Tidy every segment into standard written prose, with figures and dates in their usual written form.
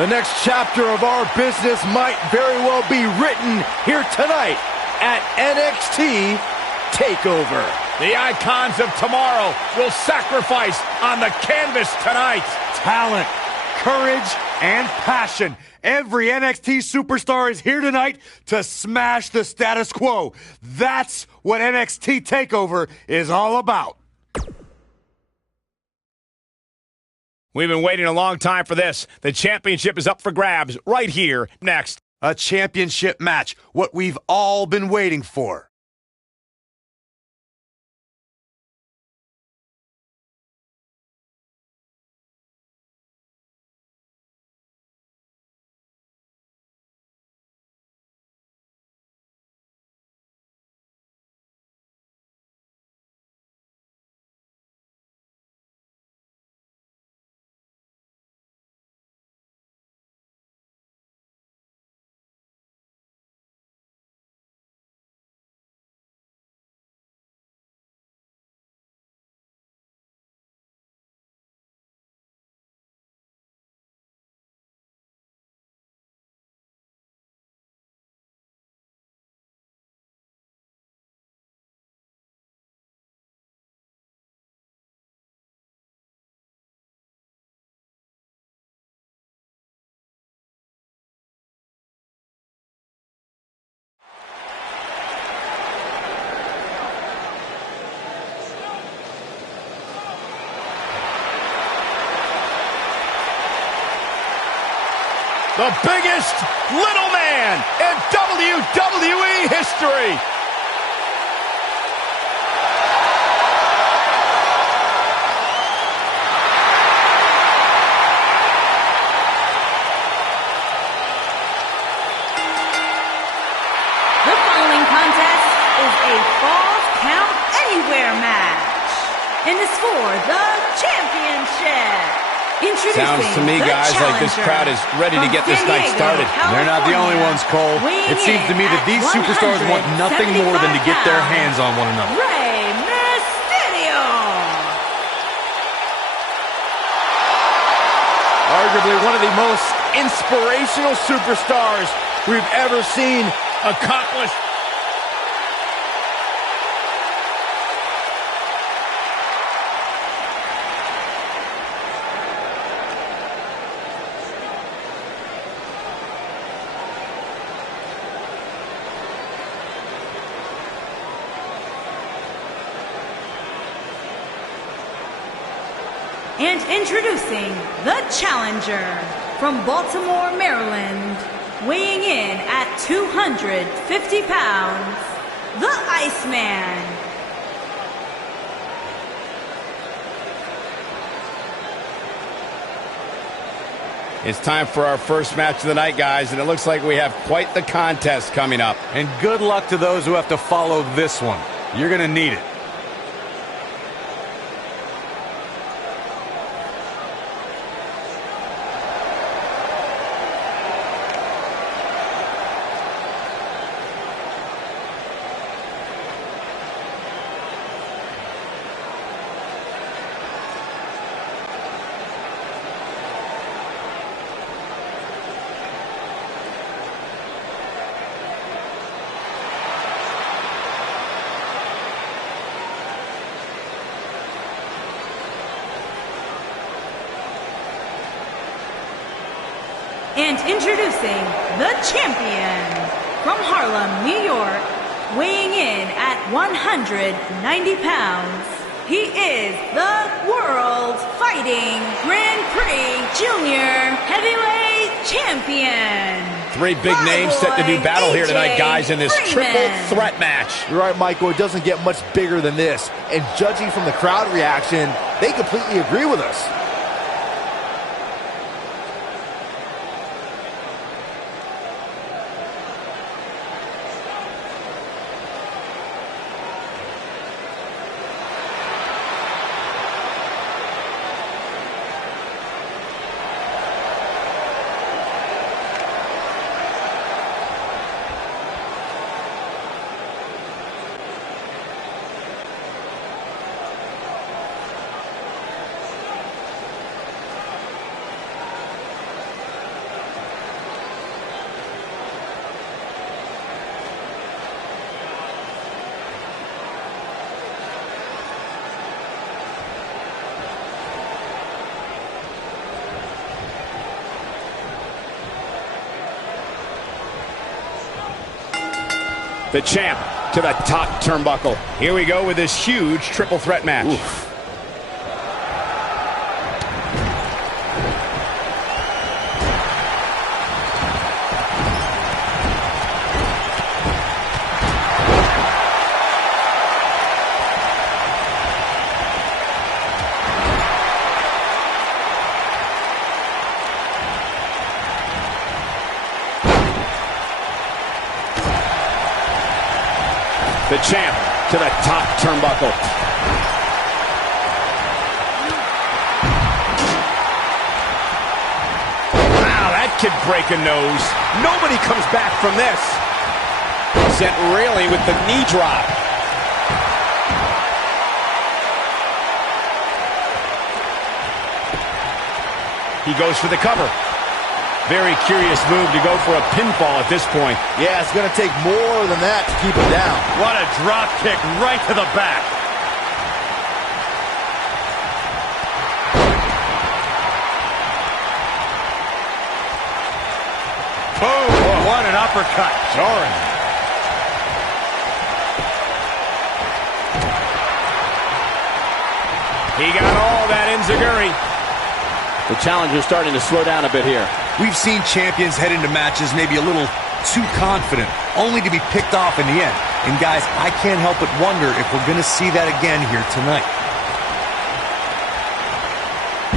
The next chapter of our business might very well be written here tonight at NXT TakeOver. The icons of tomorrow will sacrifice on the canvas tonight. Talent, courage, and passion. Every NXT superstar is here tonight to smash the status quo. That's what NXT TakeOver is all about. We've been waiting a long time for this. The championship is up for grabs right here, next. A championship match, what we've all been waiting for. The biggest little man in WWE history. The following contest is a Falls Count Anywhere match, and is for the championship. Sounds to me, guys, like this crowd is ready to get this night started. They're not the only ones, Cole. It seems to me that these superstars want nothing more than to get their hands on one another. Rey Mysterio! Arguably one of the most inspirational superstars we've ever seen accomplish. And introducing the challenger from Baltimore, Maryland, weighing in at 250 pounds, the Iceman. It's time for our first match of the night, guys, and it looks like we have quite the contest coming up. And good luck to those who have to follow this one. You're going to need it. And introducing the champion from Harlem, New York, weighing in at 190 pounds, he is the World Fighting Grand Prix Junior Heavyweight Champion. Three big names set to do battle here tonight, guys, in this triple threat match. You're right, Michael. It doesn't get much bigger than this. And judging from the crowd reaction, they completely agree with us. The champ to the top turnbuckle. Here we go with this huge triple threat match. Oof. The champ to the top turnbuckle. Wow, that could break a nose. Nobody comes back from this. Sent reeling with the knee drop. He goes for the cover. Very curious move to go for a pinfall at this point. Yeah, it's going to take more than that to keep him down. What a drop kick right to the back. Boom! Oh, what an uppercut. Jarring. He got all that enziguri. The challenger's starting to slow down a bit here. We've seen champions head into matches maybe a little too confident, only to be picked off in the end. And guys, I can't help but wonder if we're going to see that again here tonight.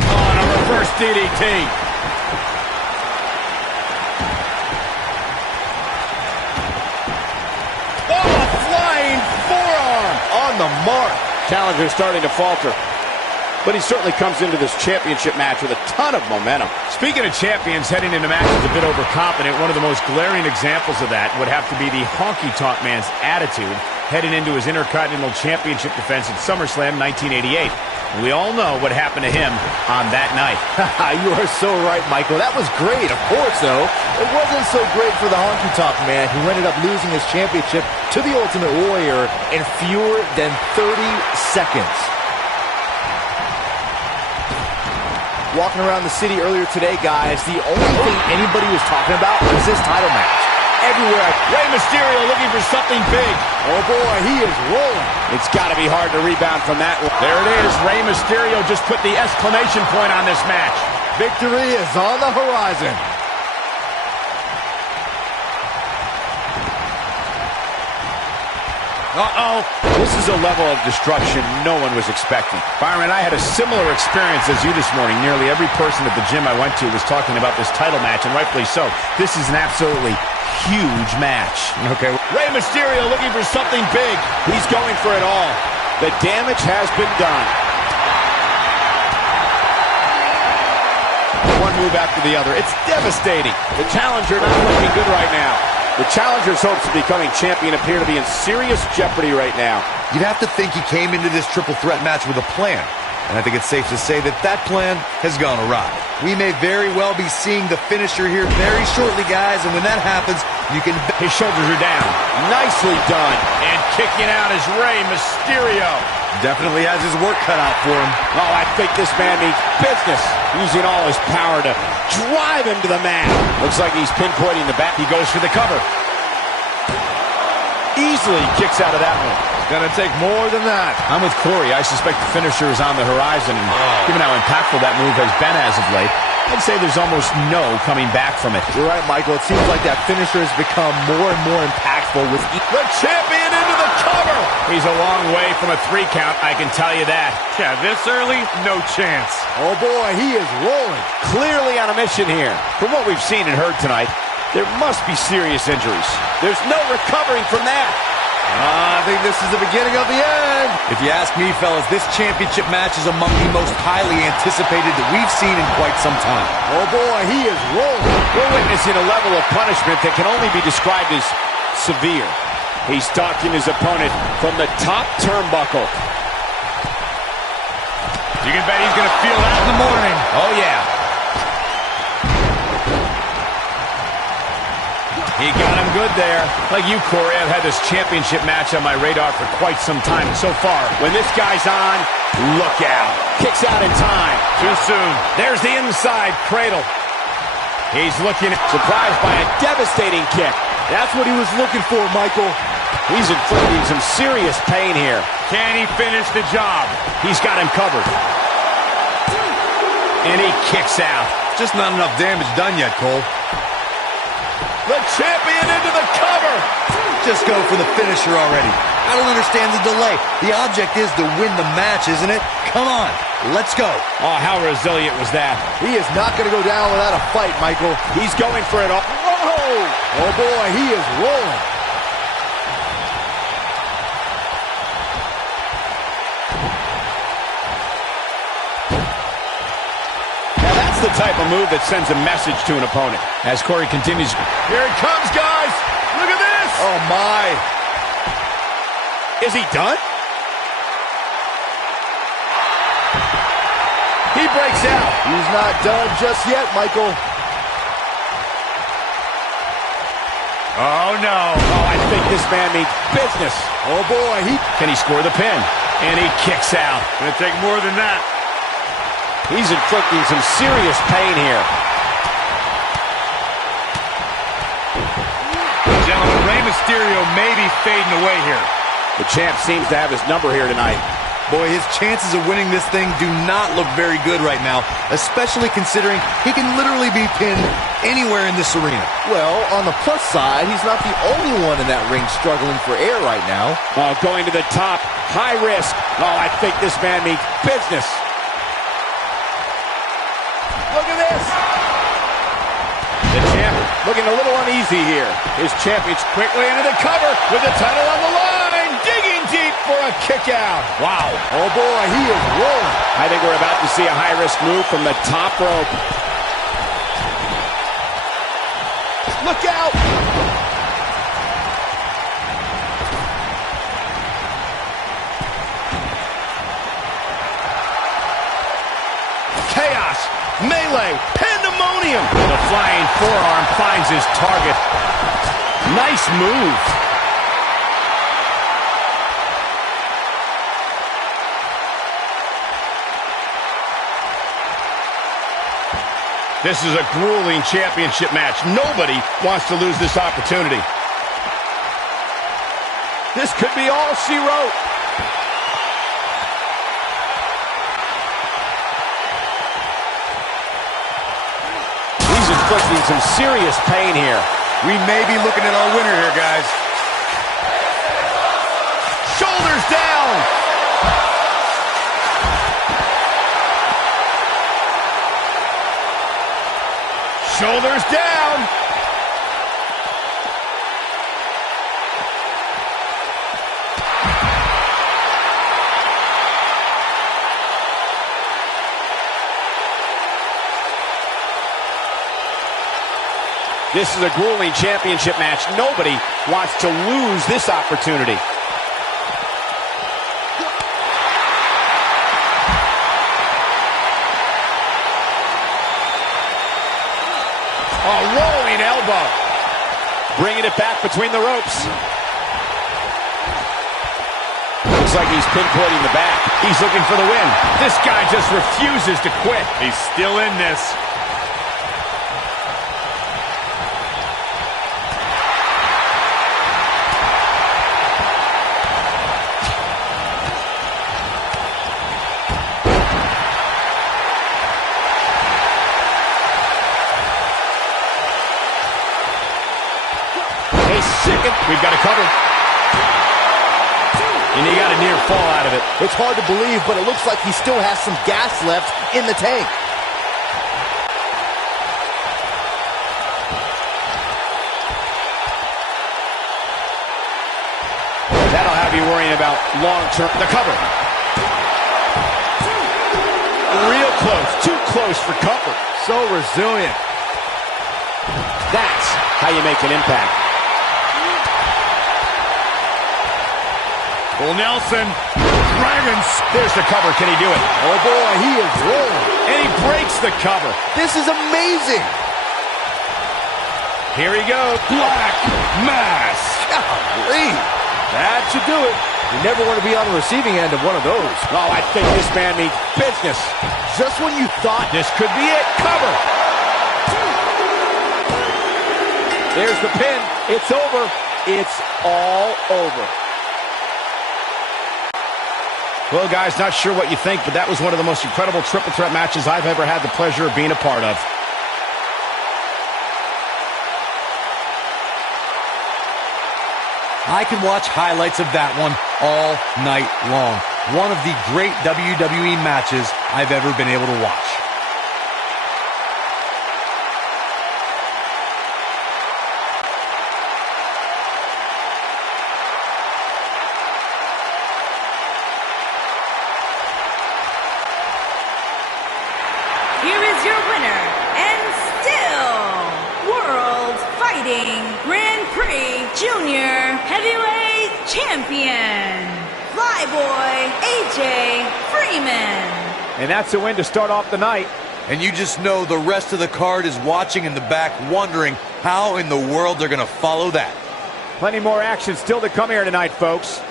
On a reverse DDT. Oh, a flying forearm on the mark. Challenger's starting to falter, but he certainly comes into this championship match with a ton of momentum. Speaking of champions heading into matches a bit overconfident, one of the most glaring examples of that would have to be the honky-tonk man's attitude heading into his Intercontinental Championship defense at SummerSlam 1988. We all know what happened to him on that night. You are so right, Michael. That was great. Of course, though, it wasn't so great for the honky-tonk man, who ended up losing his championship to the Ultimate Warrior in fewer than 30 seconds. Walking around the city earlier today, guys, the only thing anybody was talking about was this title match. Everywhere. Rey Mysterio looking for something big. Oh, boy, he is rolling. It's got to be hard to rebound from that one. There it is. Rey Mysterio just put the exclamation point on this match. Victory is on the horizon. Uh-oh. This is a level of destruction no one was expecting. Byron, I had a similar experience as you this morning. Nearly every person at the gym I went to was talking about this title match, and rightfully so. This is an absolutely huge match. Okay. Rey Mysterio looking for something big. He's going for it all. The damage has been done. One move after the other. It's devastating. The challenger not looking good right now. The challenger's hopes of becoming champion appear to be in serious jeopardy right now. You'd have to think he came into this triple threat match with a plan. And I think it's safe to say that that plan has gone awry. We may very well be seeing the finisher here very shortly, guys. And when that happens, you can... His shoulders are down. Nicely done. And kicking out is Rey Mysterio. Definitely has his work cut out for him. Oh, I think this man means business. Using all his power to drive him to the mat. Looks like he's pinpointing the back. He goes for the cover. Easily kicks out of that one. It's going to take more than that. I'm with Corey. I suspect the finisher is on the horizon. And given how impactful that move has been as of late, I'd say there's almost no coming back from it. You're right, Michael. It seems like that finisher has become more and more impactful with each... The champion into the cover! He's a long way from a 3 count, I can tell you that. Yeah, this early, no chance. Oh, boy, he is rolling. Clearly on a mission here. From what we've seen and heard tonight, there must be serious injuries. There's no recovering from that. I think this is the beginning of the end. If you ask me, fellas, this championship match is among the most highly anticipated that we've seen in quite some time. Oh, boy, he is rolling. We're witnessing a level of punishment that can only be described as severe. He's stalking his opponent from the top turnbuckle. You can bet he's going to feel that in the morning. Oh, yeah. He got him good there. Like you, Corey, I've had this championship match on my radar for quite some time. And so far, when this guy's on, look out. Kicks out in time. Too soon. There's the inside cradle. He's looking, surprised by a devastating kick. That's what he was looking for, Michael. He's inflicting some serious pain here. Can he finish the job? He's got him covered. And he kicks out. Just not enough damage done yet, Cole. The champion into the cover. Just go for the finisher already. I don't understand the delay. The object is to win the match, isn't it? Come on, let's go. Oh, how resilient was that? He is not going to go down without a fight, Michael. He's going for it all. Whoa! Oh, boy, he is rolling. Now that's the type of move that sends a message to an opponent. As Corey continues. Here it comes, guys. Look at this. Oh, my. Is he done? He breaks out. He's not done just yet, Michael. Oh, no. Oh, I think this man means business. Oh, boy. Can he score the pin? And he kicks out. Gonna take more than that. He's inflicting some serious pain here. Gentlemen, Rey Mysterio may be fading away here. The champ seems to have his number here tonight. Boy, his chances of winning this thing do not look very good right now, especially considering he can literally be pinned anywhere in this arena. Well, on the plus side, he's not the only one in that ring struggling for air right now. Oh, going to the top. High risk. Oh, I think this man means business. Look at this. The champ looking a little uneasy here. His champion's quickly into the cover with the title on the line. Digging deep for a kick out. Wow. Oh, boy, he is rolling. I think we're about to see a high-risk move from the top rope. Look out. Chaos. Melee. Pandemonium. The flying forearm finds his target. Nice move. This is a grueling championship match. Nobody wants to lose this opportunity. This could be all she wrote. He's inflicting some serious pain here. We may be looking at our winner here, guys. Shoulders down. Shoulders down. This is a grueling championship match. Nobody wants to lose this opportunity. A rolling elbow. Bringing it back between the ropes. Looks like he's pinpointing the back. He's looking for the win. This guy just refuses to quit. He's still in this. We've got a cover. And he got a near fall out of it. It's hard to believe, but it looks like he still has some gas left in the tank. That'll have you worrying about long-term. The cover. Real close. Too close for comfort. So resilient. That's how you make an impact. Bull Nelson. Dragons. There's the cover. Can he do it? Oh, boy, he is rolling. And he breaks the cover. This is amazing. Here he goes. Black Mass. Golly. That should do it. You never want to be on the receiving end of one of those. Oh, I think this man means business. Just when you thought This could be it. Cover. There's the pin. It's over. it's all over. Well, guys, not sure what you think, but that was one of the most incredible triple threat matches I've ever had the pleasure of being a part of. I can watch highlights of that one all night long. One of the great WWE matches I've ever been able to watch. Here is your winner, and still World Fighting Grand Prix Junior Heavyweight Champion, Flyboy AJ Freeman. And that's a win to start off the night. And you just know the rest of the card is watching in the back, wondering how in the world they're going to follow that. Plenty more action still to come here tonight, folks.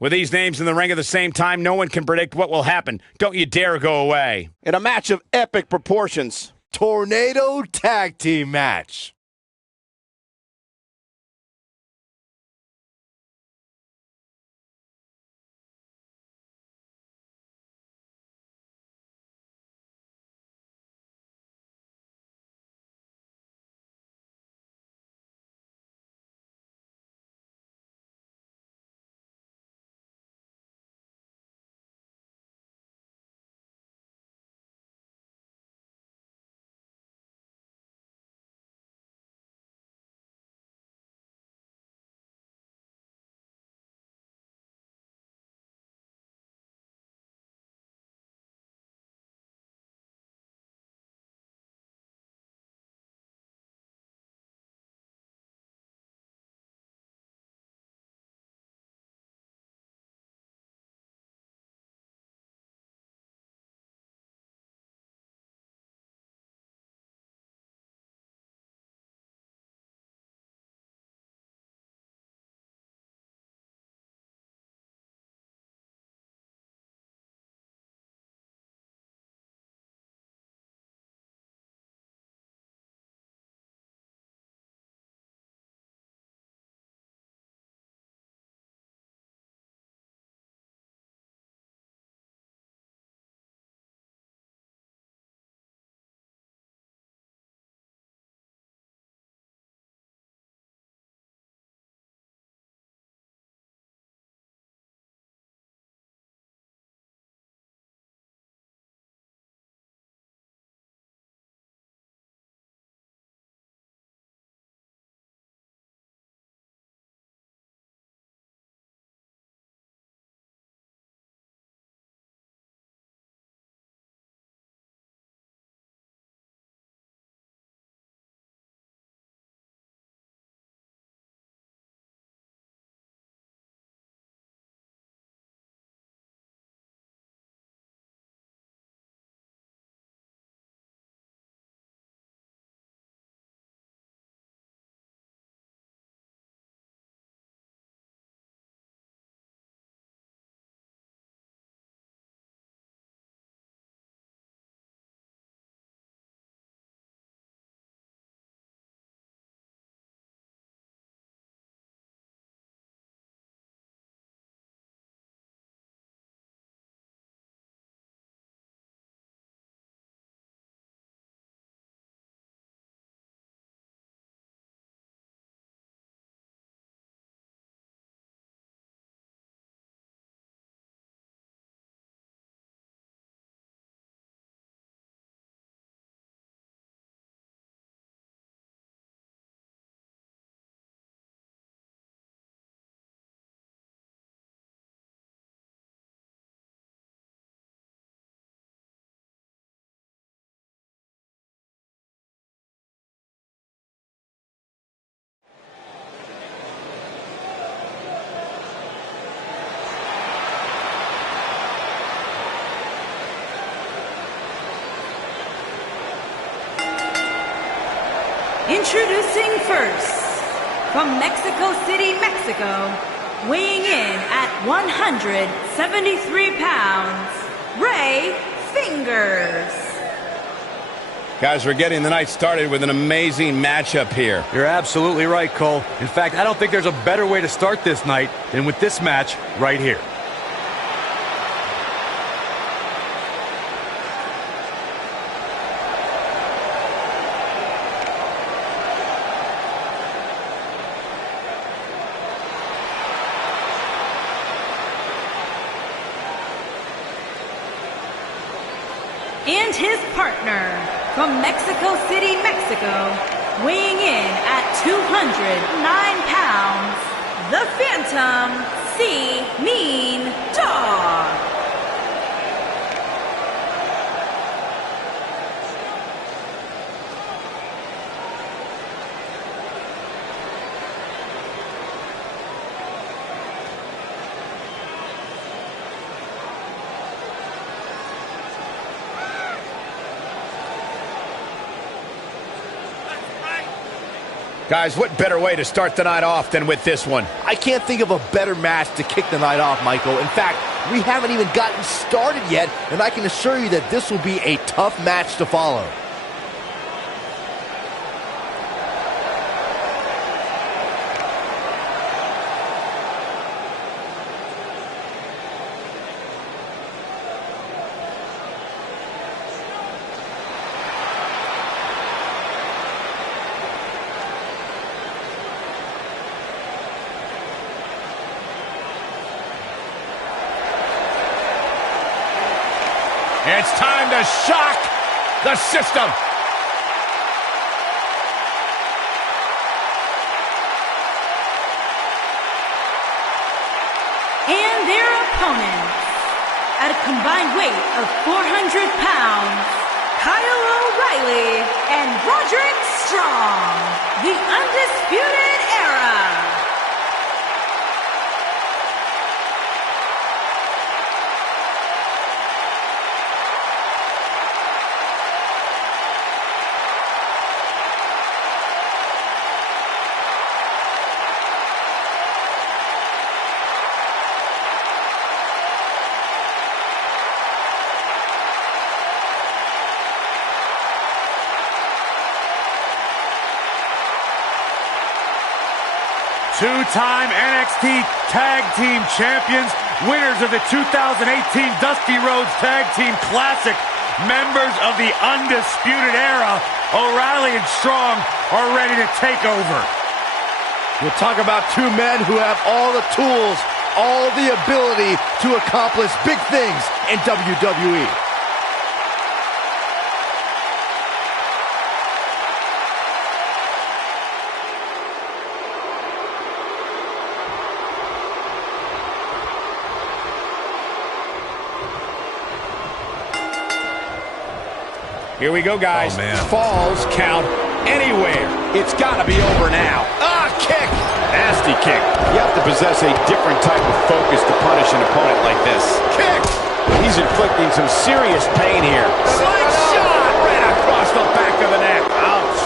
With these names in the ring at the same time, no one can predict what will happen. Don't you dare go away. In a match of epic proportions. Tornado tag team match. Introducing first, from Mexico City, Mexico, weighing in at 173 pounds, Ray Fingers. Guys, we're getting the night started with an amazing matchup here. You're absolutely right, Cole. In fact, I don't think there's a better way to start this night than with this match right here. And his partner, from Mexico City, Mexico, weighing in at 209 pounds, the Phantom C-Mean Dog. Guys, what better way to start the night off than with this one? I can't think of a better match to kick the night off, Michael. In fact, we haven't even gotten started yet, and I can assure you that this will be a tough match to follow. It's time to shock the system. And their opponents, at a combined weight of 400 pounds, Kyle O'Reilly and Roderick Strong, the Undisputed Era. Two-time NXT Tag Team Champions, winners of the 2018 Dusty Rhodes Tag Team Classic, members of the Undisputed Era, O'Reilly and Strong are ready to take over. We'll talk about two men who have all the tools, all the ability to accomplish big things in WWE. Here we go, guys. Oh, man. Falls count anywhere. It's got to be over now. Ah, kick. Nasty kick. You have to possess a different type of focus to punish an opponent like this. Kick. He's inflicting some serious pain here. Slingshot right across the back of the neck. Ouch.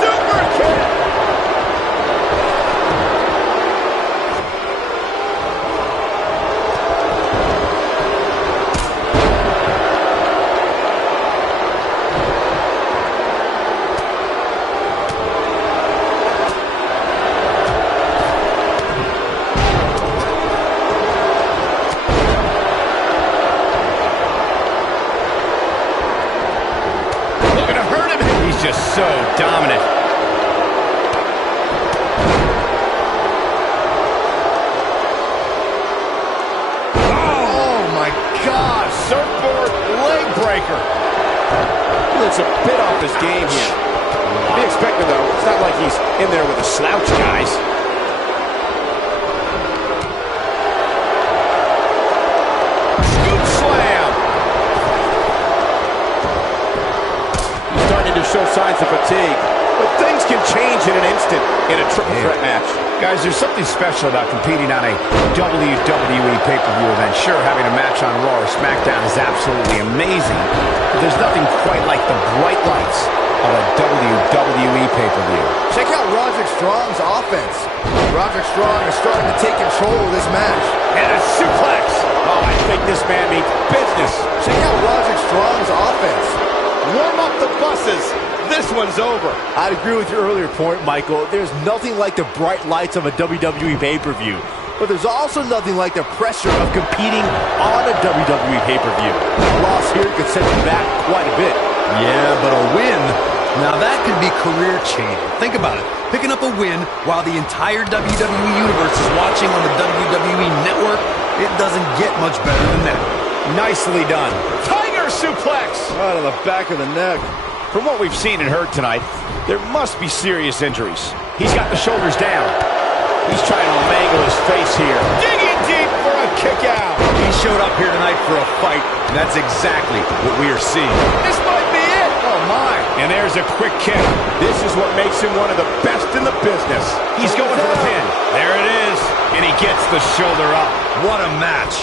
Super kick. Just so dominant. Oh my God, Surfboard leg breaker. He looks a bit off his game here. Be expected, though. It's not like he's in there with a slouch, guys. Scoop slam. He's starting to show signs of fatigue. but things can change in an instant in a triple threat match. Guys, there's something special about competing on a WWE pay-per-view event. Sure, having a match on Raw or SmackDown is absolutely amazing, but there's nothing quite like the bright lights of a WWE pay-per-view. Check out Roderick Strong's offense. Roderick Strong is starting to take control of this match. And a suplex. Oh, I think this man means business. Check out Roderick Strong's offense. Warm up the buses. This one's over. I'd agree with your earlier point, Michael. There's nothing like the bright lights of a WWE pay-per-view. But there's also nothing like the pressure of competing on a WWE pay-per-view. A loss here could set you back quite a bit. Yeah, but a win, now that could be career-changing. Think about it. Picking up a win while the entire WWE Universe is watching on the WWE Network, it doesn't get much better than that. Nicely done. Tiger suplex. Right on the back of the neck. From what we've seen and heard tonight, there must be serious injuries. He's got the shoulders down. He's trying to mangle his face here. Digging deep for a kick out. He showed up here tonight for a fight, and that's exactly what we are seeing. This might be it. Oh, my. And there's a quick kick. This is what makes him one of the best in the business. He's going for the pin. There it is. And he gets the shoulder up. What a match.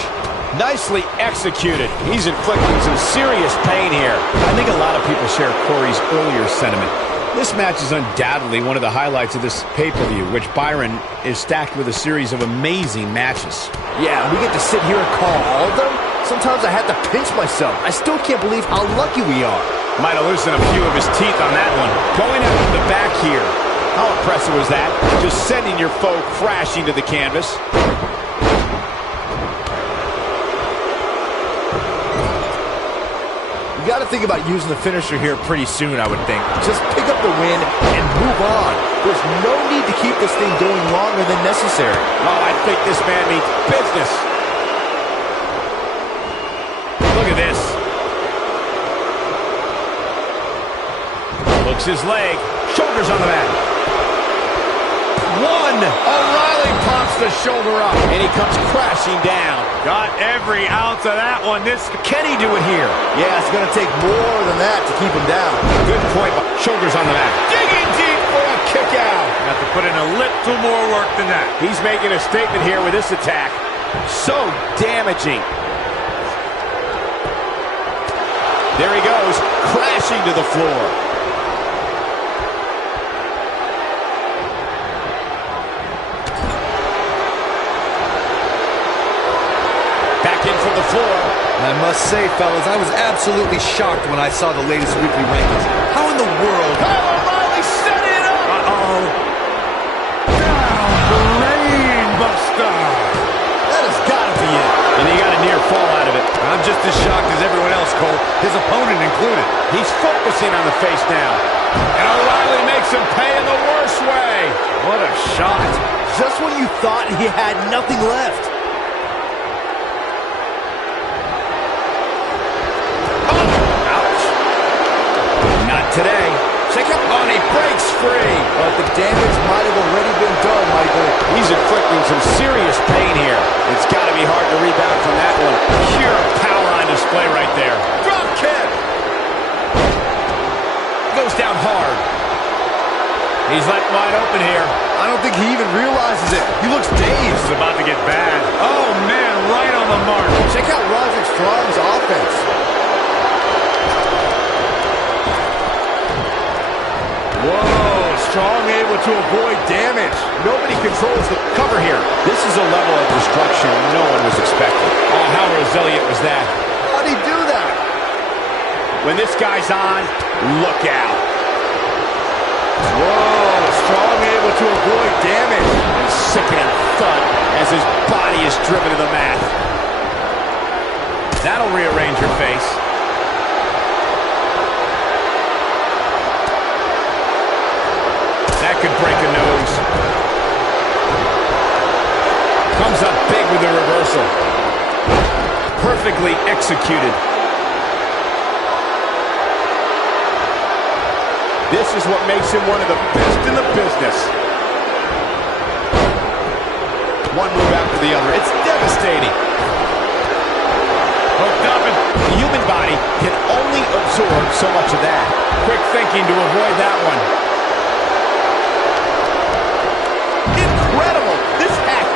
Nicely executed. He's inflicting some serious pain here. I think a lot of people share Corey's earlier sentiment. This match is undoubtedly one of the highlights of this pay-per-view, which Byron is stacked with a series of amazing matches. Yeah, we get to sit here and call all of them. Sometimes I have to pinch myself. I still can't believe how lucky we are. Might have loosened a few of his teeth on that one. Going out from the back here. How impressive was that? Just sending your foe crashing to the canvas. You got to think about using the finisher here pretty soon, I would think. Just pick up the win and move on. There's no need to keep this thing going longer than necessary. Oh, I think this man means business. Look at this. Hooks his leg. Shoulders on the mat. One. O'Reilly pops the shoulder up, and he comes crashing down. Got every ounce of that one. Can he do it here? Yeah, it's going to take more than that to keep him down. Good point. Shoulders on the mat. Digging deep for a kick out. Have to put in a little more work than that. He's making a statement here with this attack. So damaging. There he goes, crashing to the floor. Back in from the floor. I must say, fellas, I was absolutely shocked when I saw the latest weekly rankings. How in the world? Oh, O'Reilly setting it up. Uh-oh. Down, brain buster. That has got to be it. And he got a near fall out of it. I'm just as shocked as everyone else, Cole, his opponent included. He's focusing on the face now. And O'Reilly makes him pay in the worst way. What a shot. Just when you thought he had nothing left. Today. Check out, oh, and he breaks free. But the damage might have already been done, Michael. He's inflicting some serious pain here. It's got to be hard to rebound from that one. Pure power on display right there. Drop kick. Goes down hard. He's let wide open here. I don't think he even realizes it. He looks dazed. This is about to get bad. Oh, man, right on the mark. Check out Roderick Strong's offense. Whoa, Strong able to avoid damage. Nobody controls the cover here. This is a level of destruction no one was expecting. Oh, how resilient was that? How'd he do that? When this guy's on, look out. Whoa, Strong able to avoid damage. And sickening thud as his body is driven to the mat. That'll rearrange your face. That could break a nose. Comes up big with the reversal. Perfectly executed. This is what makes him one of the best in the business. One move after the other. It's devastating. Hooked up, and The human body can only absorb so much of that. quick thinking to avoid that one.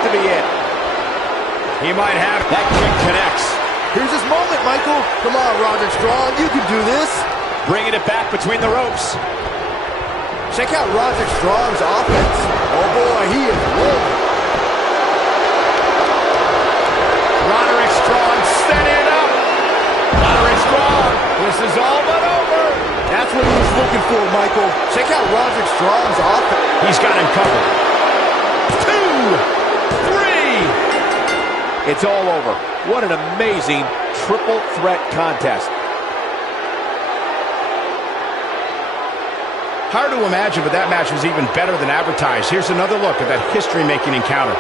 to be it. He might have it. That kick connects. Here's his moment, Michael. Come on, Roderick Strong. You can do this. Bringing it back between the ropes. Check out Roderick Strong's offense. Oh, boy, he is rolling. Roderick Strong setting it up. Roderick Strong. This is all but over. That's what he was looking for, Michael. Check out Roderick Strong's offense. He's got him covered. 2, 3. It's all over. What an amazing triple threat contest. Hard to imagine, but that match was even better than advertised. Here's another look at that history-making encounter.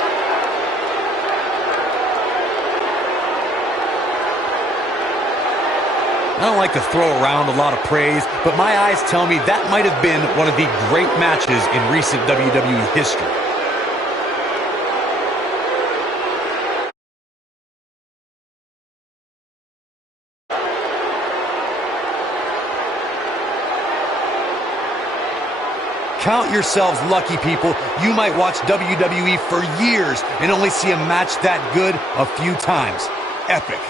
I don't like to throw around a lot of praise, but my eyes tell me that might have been one of the great matches in recent WWE history. Count yourselves lucky, people. You might watch WWE for years and only see a match that good a few times. Epic.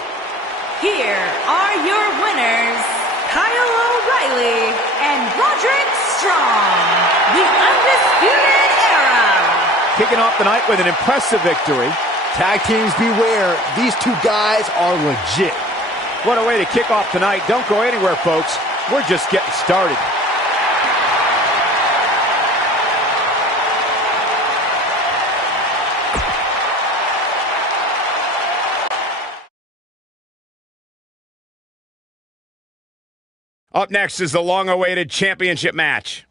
Here are your winners, Kyle O'Reilly and Roderick Strong, the Undisputed Era. Kicking off the night with an impressive victory. Tag teams beware. These two guys are legit. What a way to kick off tonight. Don't go anywhere, folks. We're just getting started. Up next is the long-awaited championship match.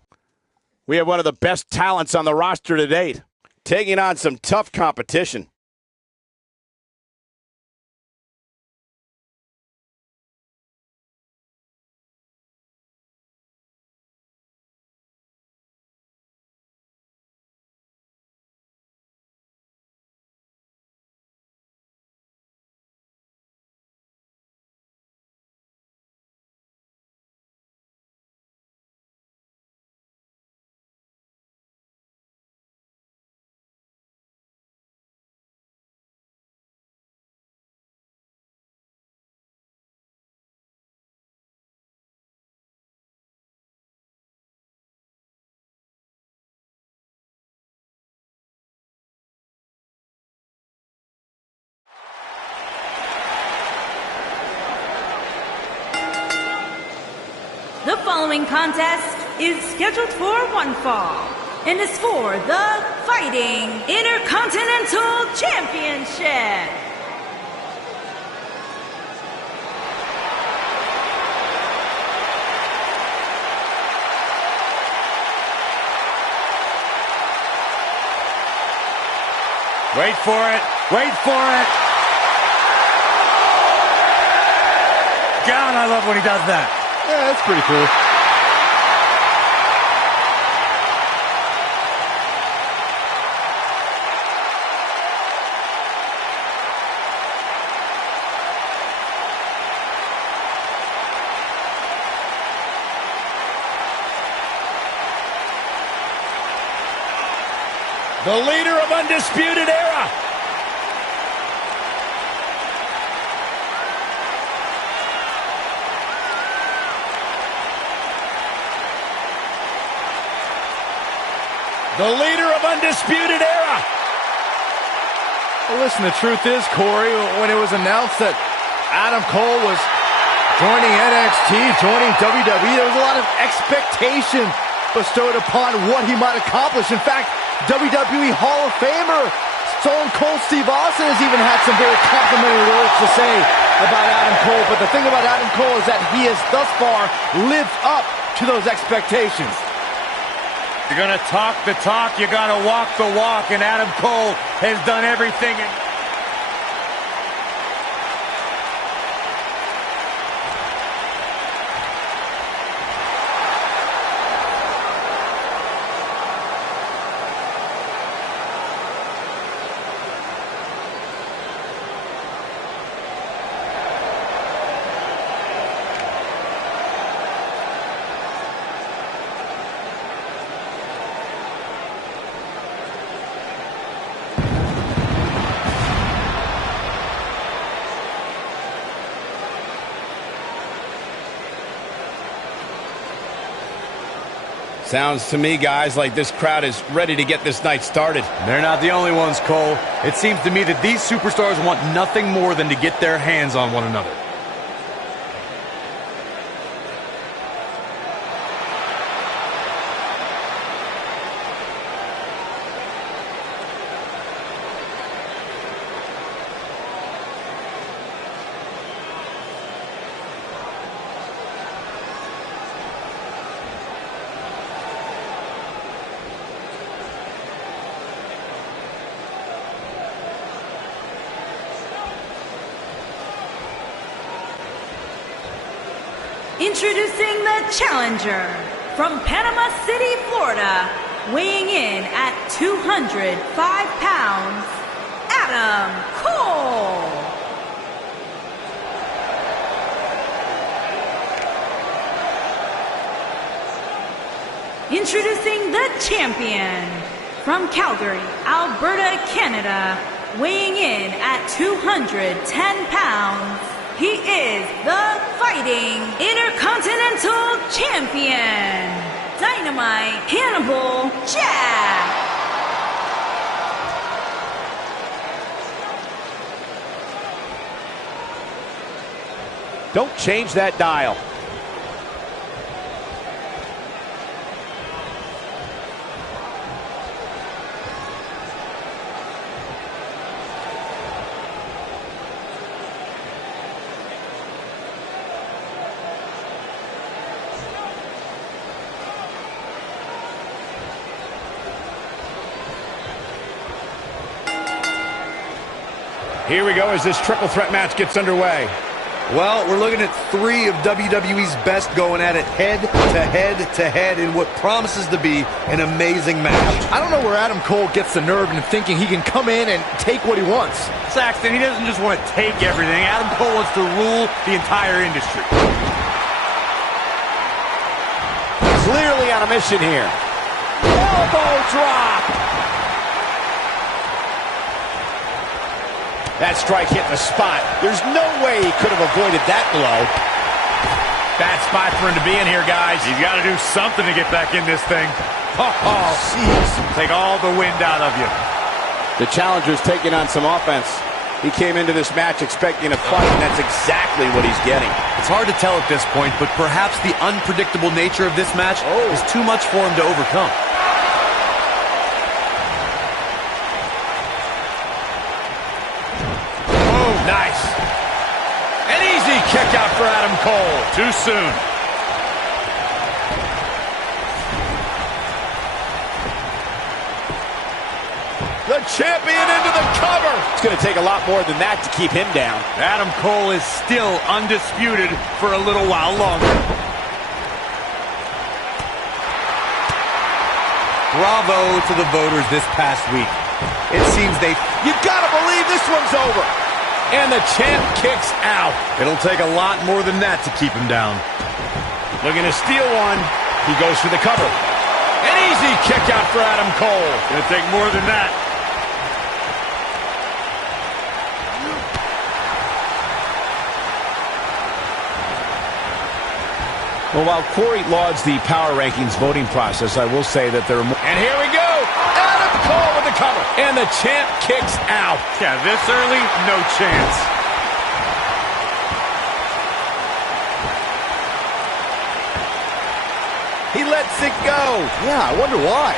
We have one of the best talents on the roster to date, taking on some tough competition. The following contest is scheduled for one fall and is for the Fighting Intercontinental Championship. Wait for it. Wait for it. God, I love when he does that. Yeah, that's pretty cool. The leader of Undisputed Era. The leader of Undisputed Era. Well, listen, the truth is, Corey, when it was announced that Adam Cole was joining NXT, joining WWE, there was a lot of expectation bestowed upon what he might accomplish. In fact, WWE Hall of Famer Stone Cold Steve Austin has even had some very complimentary words to say about Adam Cole. But the thing about Adam Cole is that he has thus far lived up to those expectations. You're going to talk the talk, you got to walk the walk, and Adam Cole has done everything. Sounds to me, guys, like this crowd is ready to get this night started. They're not the only ones, Cole. It seems to me that these superstars want nothing more than to get their hands on one another. Introducing the challenger from Panama City, Florida, weighing in at 205 pounds, Adam Cole. Introducing the champion from Calgary, Alberta, Canada, weighing in at 210 pounds, he is the Fighting Intercontinental Champion, Dynamite Hannibal Jack. Don't change that dial. Here we go as this triple threat match gets underway. Well, we're looking at 3 of WWE's best going at it head to head to head in what promises to be an amazing match. I don't know where Adam Cole gets the nerve in thinking he can come in and take what he wants. Saxton, he doesn't just want to take everything. Adam Cole wants to rule the entire industry. Clearly on a mission here. Elbow drop. That strike hit the spot. There's no way he could have avoided that blow. Bad spot for him to be in here, guys. He's got to do something to get back in this thing. Oh, jeez. Take all the wind out of you. The challenger's taking on some offense. He came into this match expecting a fight, and that's exactly what he's getting. It's hard to tell at this point, but perhaps the unpredictable nature of this match is too much for him to overcome. Nice. An easy kick out for Adam Cole. Too soon. The champion into the cover. It's going to take a lot more than that to keep him down. Adam Cole is still undisputed for a little while longer. Bravo to the voters this past week. It seems You got to believe this one's over. And the champ kicks out. it'll take a lot more than that to keep him down. Looking to steal one. He goes for the cover. An easy kick out for Adam Cole. Gonna take more than that. Well, while Corey lauds the power rankings voting process, I will say that there are more. And here we go. Adam Cole with the cover. And the champ kicks out. Yeah, this early, no chance. He lets it go. Yeah, I wonder why.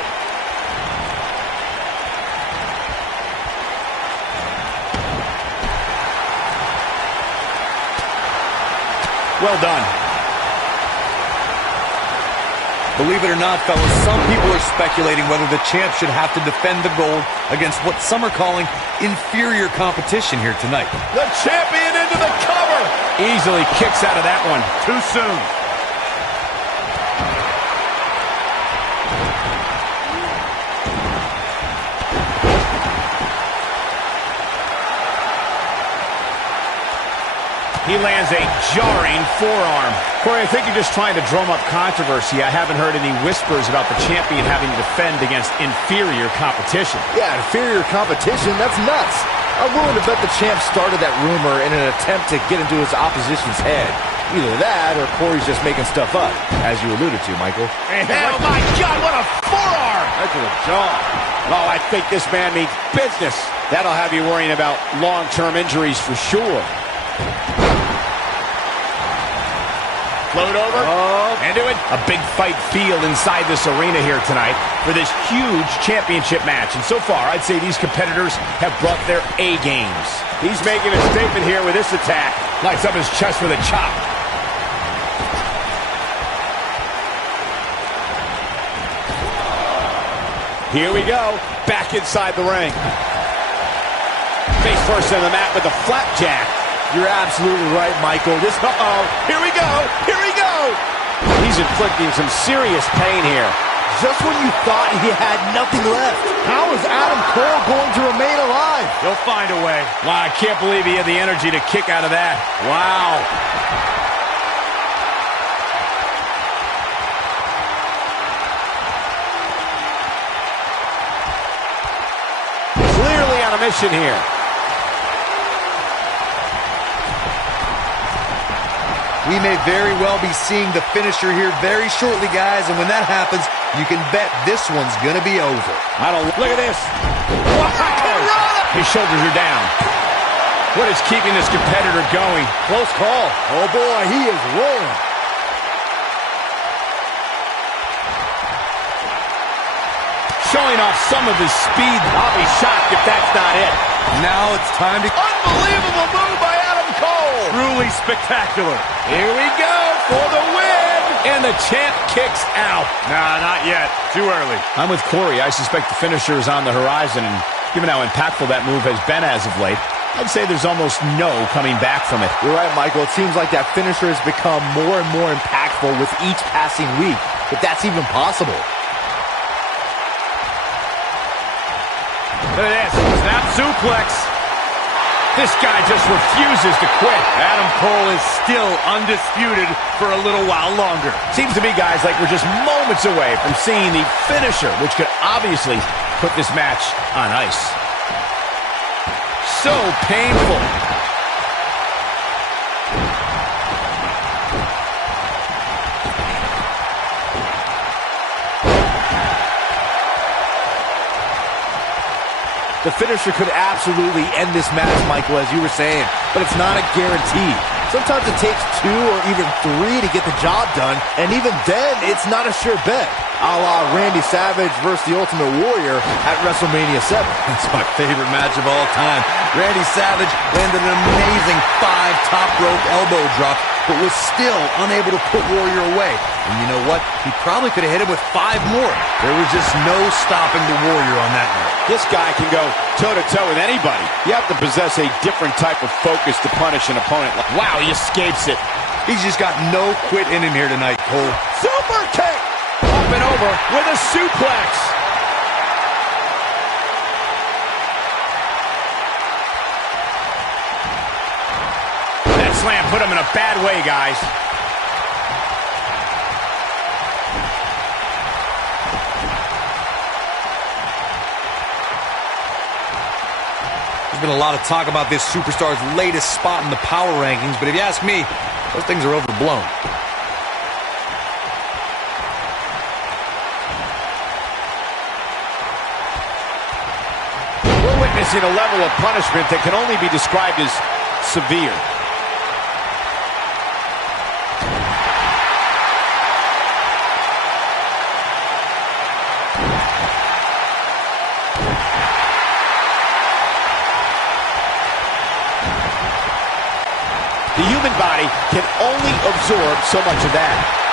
Well done. Believe it or not, fellas, some people are speculating whether the champ should have to defend the gold against what some are calling inferior competition here tonight. The champion into the cover. Easily kicks out of that one. Too soon. He lands a jarring forearm. Corey, I think you're just trying to drum up controversy. I haven't heard any whispers about the champion having to defend against inferior competition. Yeah, inferior competition, that's nuts. I'm willing to bet the champ started that rumor in an attempt to get into his opposition's head. Either that or Corey's just making stuff up, as you alluded to, Michael. Oh, my God, what a forearm! Right to the jaw. Oh, I think this man means business. That'll have you worrying about long-term injuries for sure. Float over, into it. A big fight feel inside this arena here tonight for this huge championship match. And so far, I'd say these competitors have brought their A games. He's making a statement here with this attack. Lights up his chest with a chop. Here we go, back inside the ring. Face first on the mat with a flapjack. You're absolutely right, Michael. This, Here we go, here we go. He's inflicting some serious pain here. just when you thought he had nothing left. How is Adam Cole going to remain alive? He'll find a way. Wow, I can't believe he had the energy to kick out of that. Wow. Clearly on a mission here. We may very well be seeing the finisher here very shortly, guys, and when that happens, you can bet this one's going to be over. Look at this. Wow. His shoulders are down. What is keeping this competitor going? Close call. Oh, boy, he is rolling. Showing off some of his speed. I'll be shocked if that's not it. Now it's time to... Unbelievable move by Adam Cole. Truly spectacular. Here we go for the win. And the champ kicks out. Nah, not yet. Too early. I'm with Corey. I suspect the finisher is on the horizon, and given how impactful that move has been as of late, I'd say there's almost no coming back from it. You're right, Michael. It seems like that finisher has become more and more impactful with each passing week, if that's even possible. Look at this. Snap suplex. This guy just refuses to quit. Adam Cole is still undisputed for a little while longer. Seems to me, guys, like we're just moments away from seeing the finisher, which could obviously put this match on ice. So painful. The finisher could absolutely end this match, Michael, as you were saying, but it's not a guarantee. Sometimes it takes 2 or even 3 to get the job done, and even then, it's not a sure bet. A la Randy Savage versus the Ultimate Warrior at WrestleMania 7. That's my favorite match of all time. Randy Savage landed an amazing 5 top rope elbow drop, but was still unable to put Warrior away. And you know what? He probably could have hit him with 5 more. There was just no stopping the Warrior on that night. This guy can go toe-to-toe with anybody. You have to possess a different type of focus to punish an opponent. Wow, he escapes it. He's just got no quit in him here tonight, Cole. Super kick! Up and over with a suplex. That slam put him in a bad way, guys. There's been a lot of talk about this superstar's latest spot in the power rankings, but if you ask me, those things are overblown. We're witnessing a level of punishment that can only be described as severe. The human body can only absorb so much of that.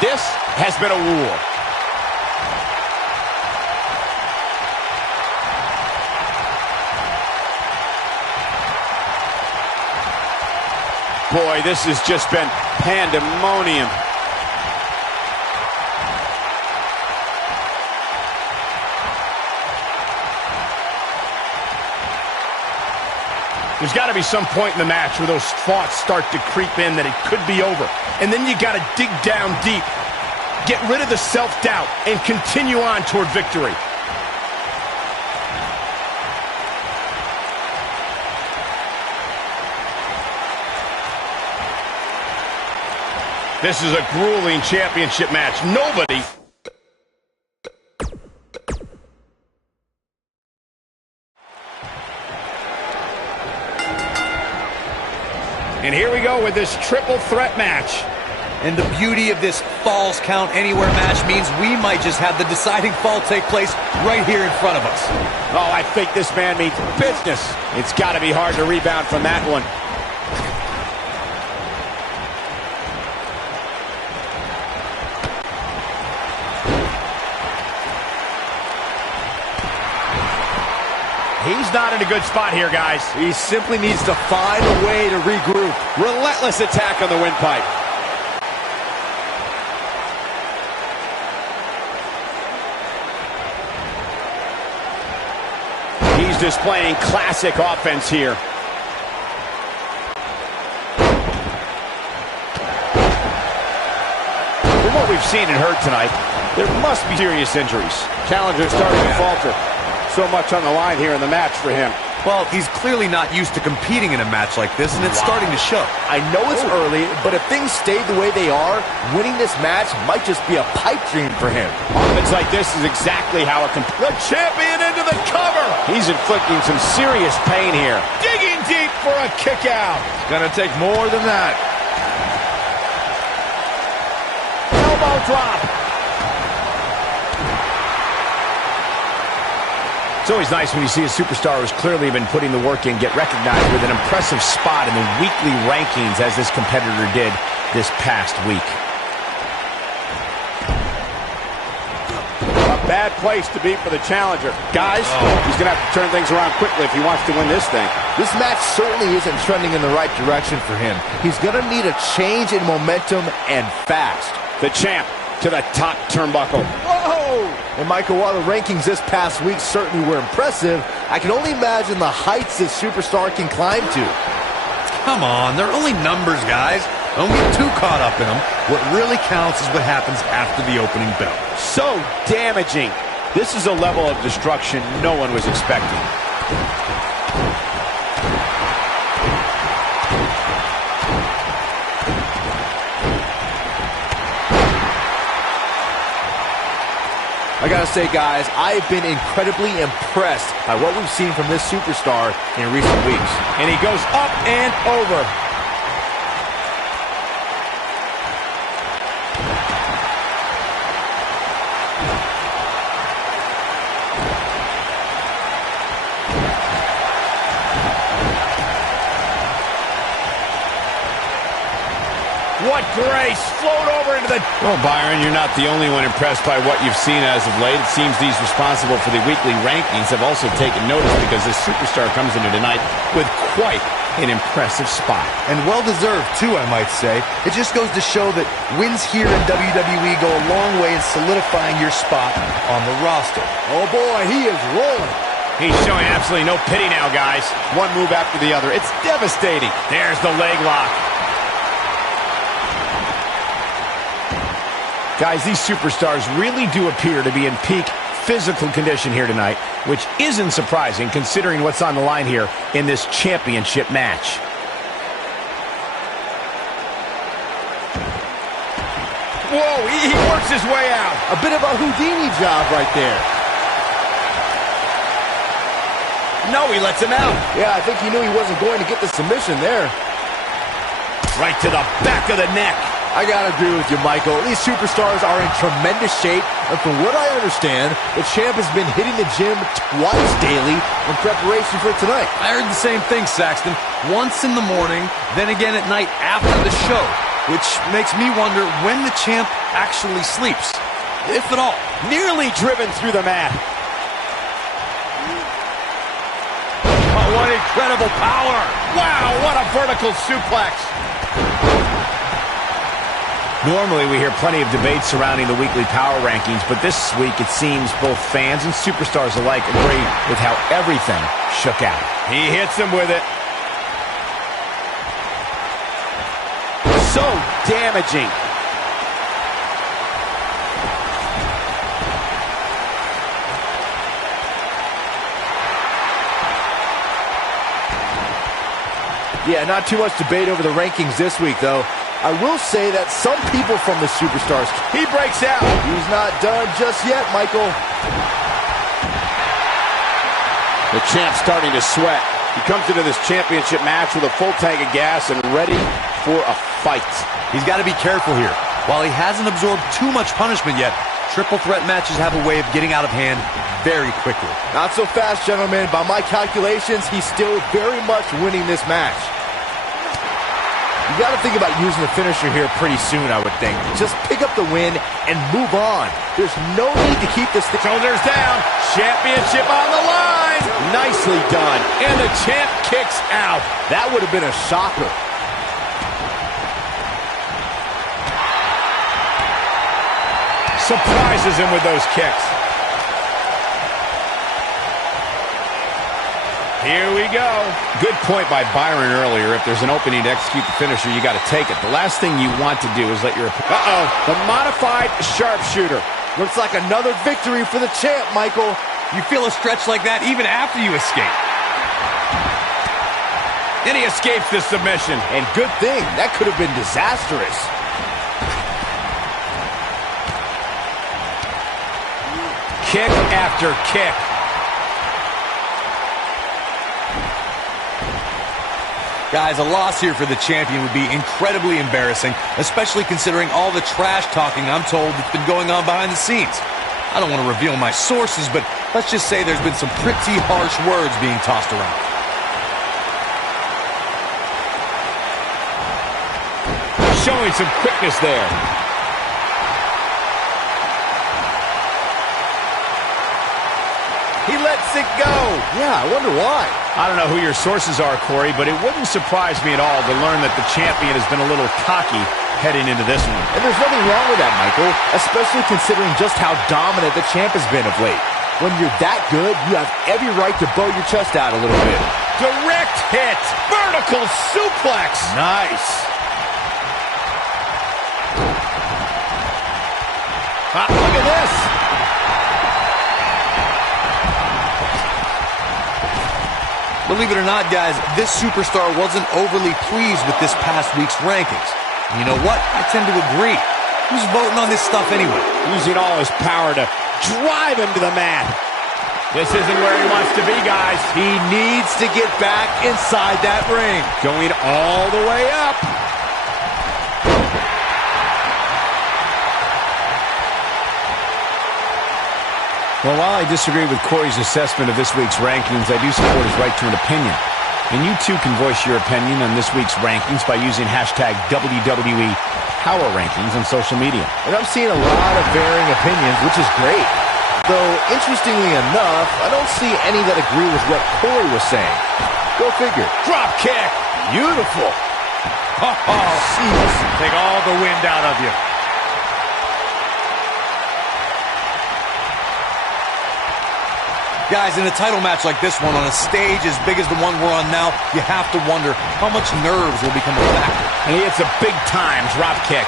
This has been a war. Boy, this has just been pandemonium. There's got to be some point in the match where those thoughts start to creep in that it could be over. And then you got to dig down deep. Get rid of the self-doubt and continue on toward victory. This is a grueling championship match. Nobody... And here we go with this triple threat match. And the beauty of this Falls Count Anywhere match means we might just have the deciding fall take place right here in front of us. Oh, I think this man means business. It's got to be hard to rebound from that one. He's not in a good spot here, guys. He simply needs to find a way to regroup. Relentless attack on the windpipe. He's displaying classic offense here. From what we've seen and heard tonight, there must be serious injuries. Challenger starting to falter. So much on the line here in the match for him. Well, he's clearly not used to competing in a match like this, and it's starting to show. I know it's early, but if things stay the way they are, winning this match might just be a pipe dream for him. Offense like this is exactly how it can... The champion into the cover! He's inflicting some serious pain here. Digging deep for a kick out. It's gonna take more than that. Elbow drop. It's always nice when you see a superstar who's clearly been putting the work in get recognized with an impressive spot in the weekly rankings as this competitor did this past week. A bad place to be for the challenger. Guys, he's going to have to turn things around quickly if he wants to win this thing. This match certainly isn't trending in the right direction for him. He's going to need a change in momentum and fast. The champ to the top turnbuckle. Whoa! And Michael, while the rankings this past week certainly were impressive, I can only imagine the heights this superstar can climb to. Come on, they're only numbers, guys. Don't get too caught up in them. What really counts is what happens after the opening bell. So damaging. This is a level of destruction no one was expecting. I gotta say, guys, I've been incredibly impressed by what we've seen from this superstar in recent weeks. And he goes up and over. What grace! Float over into the... Well, Byron, you're not the only one impressed by what you've seen as of late. It seems these responsible for the weekly rankings have also taken notice because this superstar comes into tonight with quite an impressive spot. And well-deserved, too, I might say. It just goes to show that wins here in WWE go a long way in solidifying your spot on the roster. Oh, boy, he is rolling. He's showing absolutely no pity now, guys. One move after the other. It's devastating. There's the leg lock. Guys, these superstars really do appear to be in peak physical condition here tonight, which isn't surprising considering what's on the line here in this championship match. Whoa, he works his way out. A bit of a Houdini job right there. No, he lets him out. Yeah, I think he knew he wasn't going to get the submission there. Right to the back of the neck. I gotta agree with you, Michael. These superstars are in tremendous shape, and from what I understand, the champ has been hitting the gym twice daily in preparation for tonight. I heard the same thing, Saxton. Once in the morning, then again at night after the show, which makes me wonder when the champ actually sleeps, if at all. Nearly driven through the mat. Oh, what incredible power. Wow, what a vertical suplex. Normally, we hear plenty of debates surrounding the weekly power rankings, but this week it seems both fans and superstars alike agree with how everything shook out. He hits him with it. So damaging. Yeah, not too much debate over the rankings this week, though. I will say that some people from the Superstars... He breaks out. He's not done just yet, Michael. The champ's starting to sweat. He comes into this championship match with a full tank of gas and ready for a fight. He's got to be careful here. While he hasn't absorbed too much punishment yet, triple threat matches have a way of getting out of hand very quickly. Not so fast, gentlemen. By my calculations, he's still very much winning this match. You got to think about using the finisher here pretty soon, I would think. Just pick up the win and move on. There's no need to keep this thing. Shoulders down. Championship on the line. Nicely done. And the champ kicks out. That would have been a shocker. Surprises him with those kicks. Here we go. Good point by Byron earlier. If there's an opening to execute the finisher, you got to take it. The last thing you want to do is let your... Uh-oh. The modified sharpshooter. Looks like another victory for the champ, Michael. You feel a stretch like that even after you escape. And he escapes this submission. And good thing. That could have been disastrous. Kick after kick. Guys, a loss here for the champion would be incredibly embarrassing, especially considering all the trash talking I'm told that's been going on behind the scenes. I don't want to reveal my sources, but let's just say there's been some pretty harsh words being tossed around. Showing some quickness there. He lets it go. Yeah, I wonder why. I don't know who your sources are, Corey, but it wouldn't surprise me at all to learn that the champion has been a little cocky heading into this one. And there's nothing wrong with that, Michael, especially considering just how dominant the champ has been of late. When you're that good, you have every right to bow your chest out a little bit. Direct hit. Vertical suplex. Nice. Look at this. Believe it or not, guys, this superstar wasn't overly pleased with this past week's rankings. And you know what? I tend to agree. Who's voting on this stuff anyway? Using all his power to drive him to the mat. This isn't where he wants to be, guys. He needs to get back inside that ring. Going all the way up. Well, while I disagree with Corey's assessment of this week's rankings, I do support his right to an opinion. And you too can voice your opinion on this week's rankings by using hashtag WWE Power Rankings on social media. And I'm seeing a lot of varying opinions, which is great. Though, interestingly enough, I don't see any that agree with what Corey was saying. Go figure. Drop kick. Beautiful. Oh, take all the wind out of you. Guys, in a title match like this one, on a stage as big as the one we're on now, you have to wonder how much nerves will become a factor. And he hits a big-time drop kick.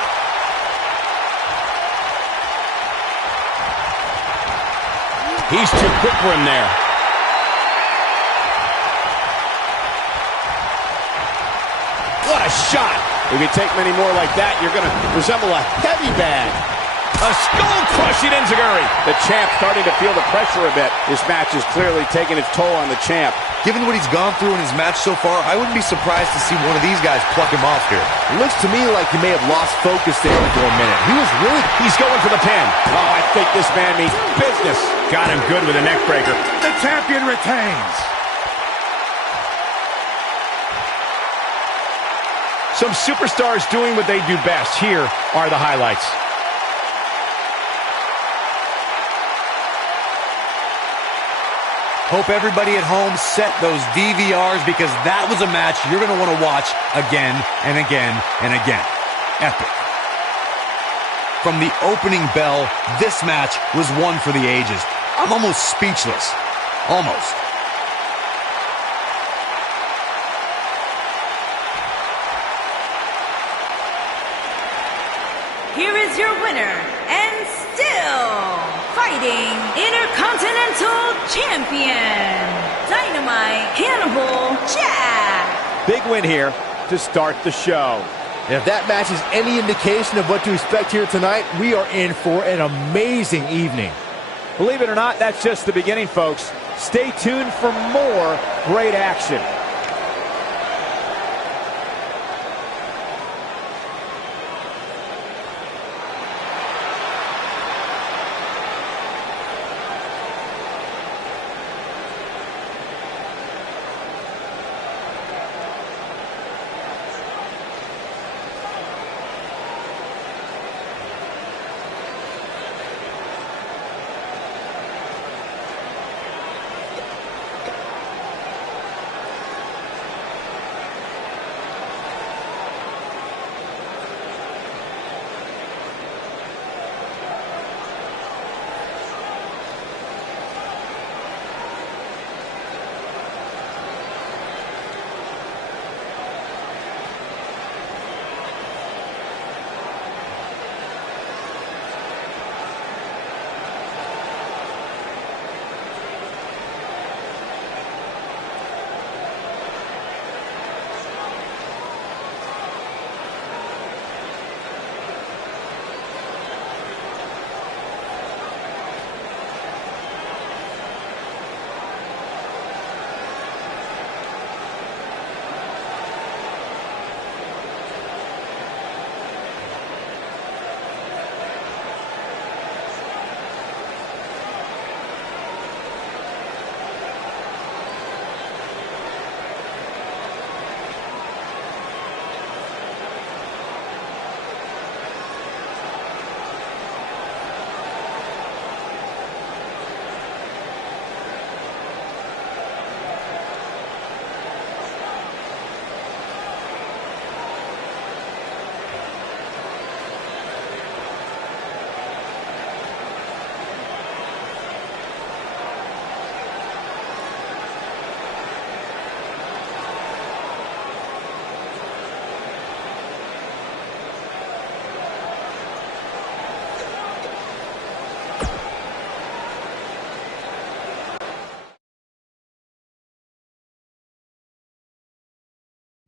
He's too quick for him there. What a shot! If you take many more like that, you're going to resemble a heavy bag. A skull-crushing enziguri. The champ starting to feel the pressure a bit. This match is clearly taking its toll on the champ. Given what he's gone through in his match so far, I wouldn't be surprised to see one of these guys pluck him off here. It looks to me like he may have lost focus there for a minute. He's going for the pin. Oh, I think this man means business. Got him good with a neck breaker. The champion retains. Some superstars doing what they do best. Here are the highlights. Hope everybody at home set those DVRs because that was a match you're going to want to watch again and again and again. Epic. From the opening bell, this match was one for the ages. I'm almost speechless. Almost. Here is your winner, and still fighting Intercontinental Champion, Dynamite Hannibal Jack. big win here to start the show. And if that match is any indication of what to expect here tonight, we are in for an amazing evening. Believe it or not, that's just the beginning, folks. Stay tuned for more great action.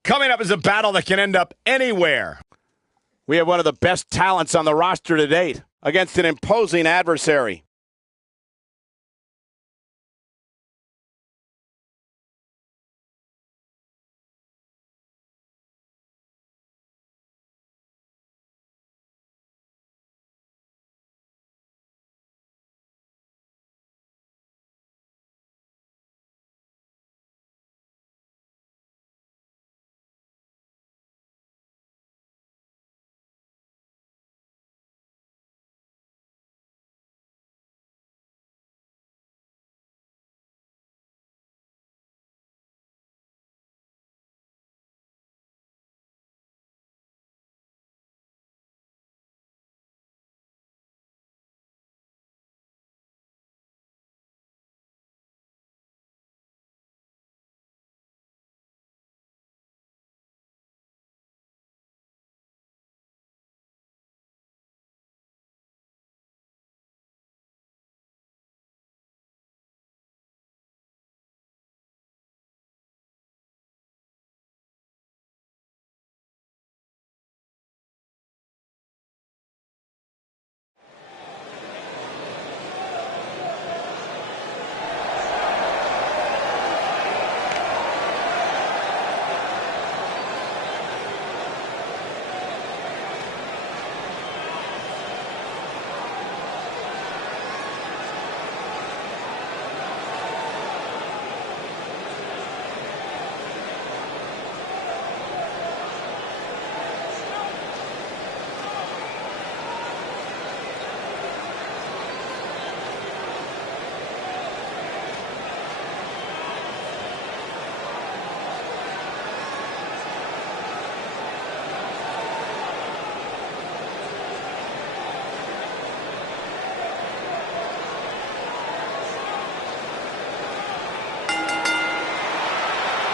Coming up is a battle that can end up anywhere. We have one of the best talents on the roster to date against an imposing adversary.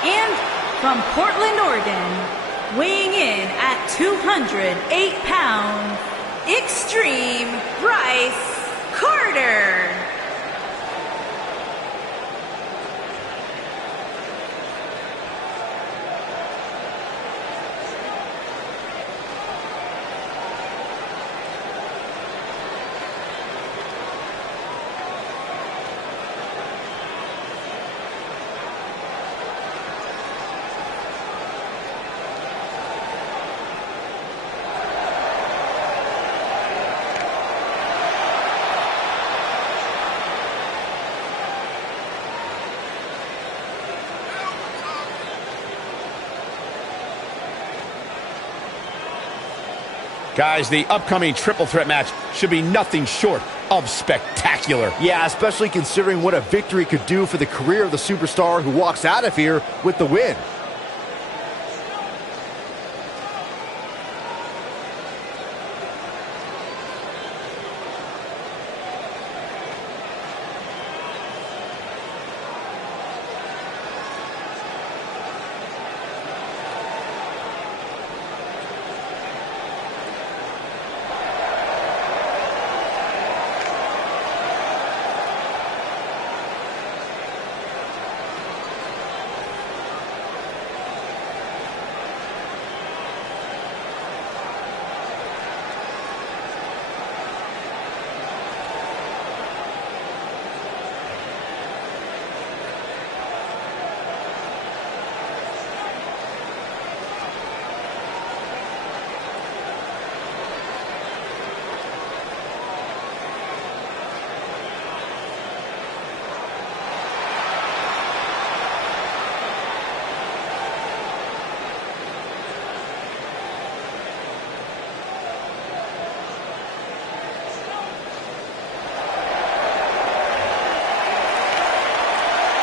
And from Portland, Oregon, weighing in at 208 pounds, Extreme Bryce Carter. Guys, the upcoming triple threat match should be nothing short of spectacular. Yeah, especially considering what a victory could do for the career of the superstar who walks out of here with the win.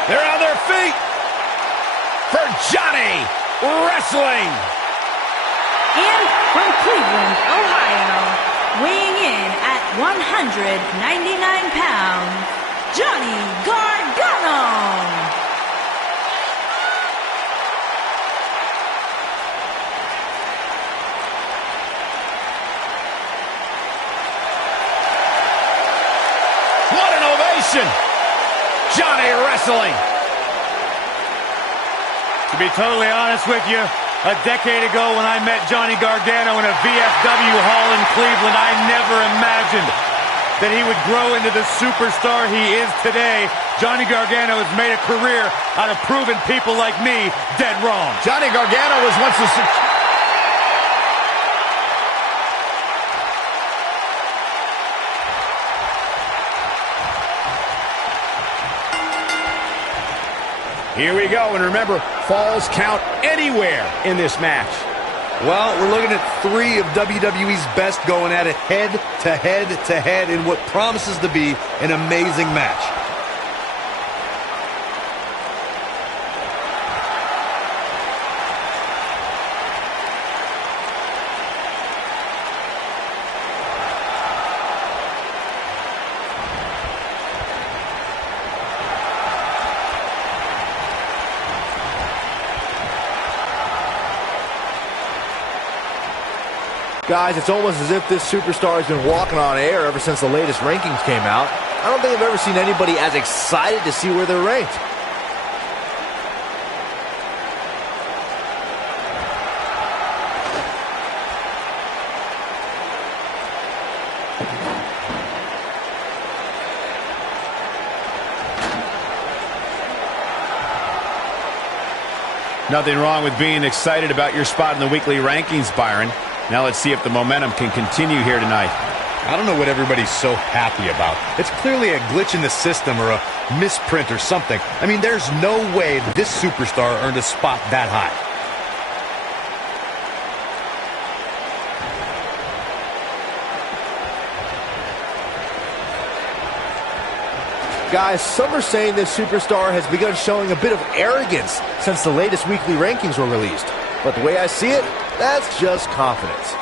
They're on their feet for Johnny Wrestling. And from Cleveland, Ohio, weighing in at 199 pounds, Johnny Gargano. What an ovation! Johnny Wrestling. To be totally honest with you, a decade ago when I met Johnny Gargano in a VFW hall in Cleveland, I never imagined that he would grow into the superstar he is today. Johnny Gargano has made a career out of proving people like me dead wrong. Johnny Gargano was once the... Here we go, and remember, falls count anywhere in this match. Well, we're looking at three of WWE's best going at it head-to-head in what promises to be an amazing match. Guys, it's almost as if this superstar has been walking on air ever since the latest rankings came out. I don't think I've ever seen anybody as excited to see where they're ranked. Nothing wrong with being excited about your spot in the weekly rankings, Byron. Now let's see if the momentum can continue here tonight. I don't know what everybody's so happy about. It's clearly a glitch in the system or a misprint or something. I mean, there's no way this superstar earned a spot that high. Guys, some are saying this superstar has begun showing a bit of arrogance since the latest weekly rankings were released. But the way I see it, that's just confidence.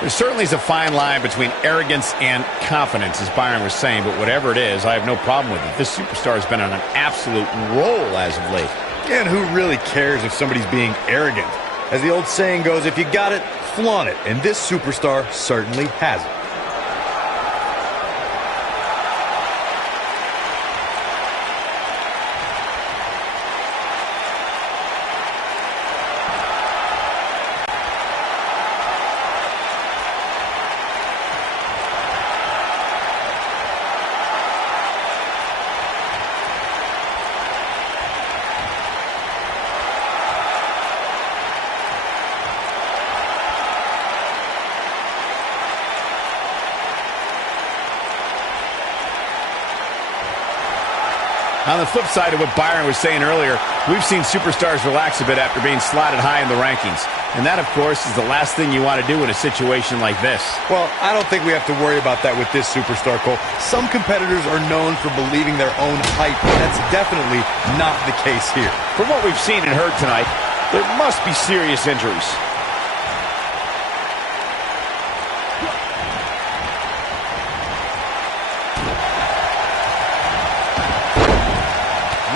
There certainly is a fine line between arrogance and confidence, as Byron was saying, but whatever it is, I have no problem with it. This superstar has been on an absolute roll as of late. And who really cares if somebody's being arrogant? As the old saying goes, if you got it, flaunt it. And this superstar certainly has it. On the flip side of what Byron was saying earlier, we've seen superstars relax a bit after being slotted high in the rankings. And that, of course, is the last thing you want to do in a situation like this. Well, I don't think we have to worry about that with this superstar, Cole. Some competitors are known for believing their own hype, and that's definitely not the case here. From what we've seen and heard tonight, there must be serious injuries.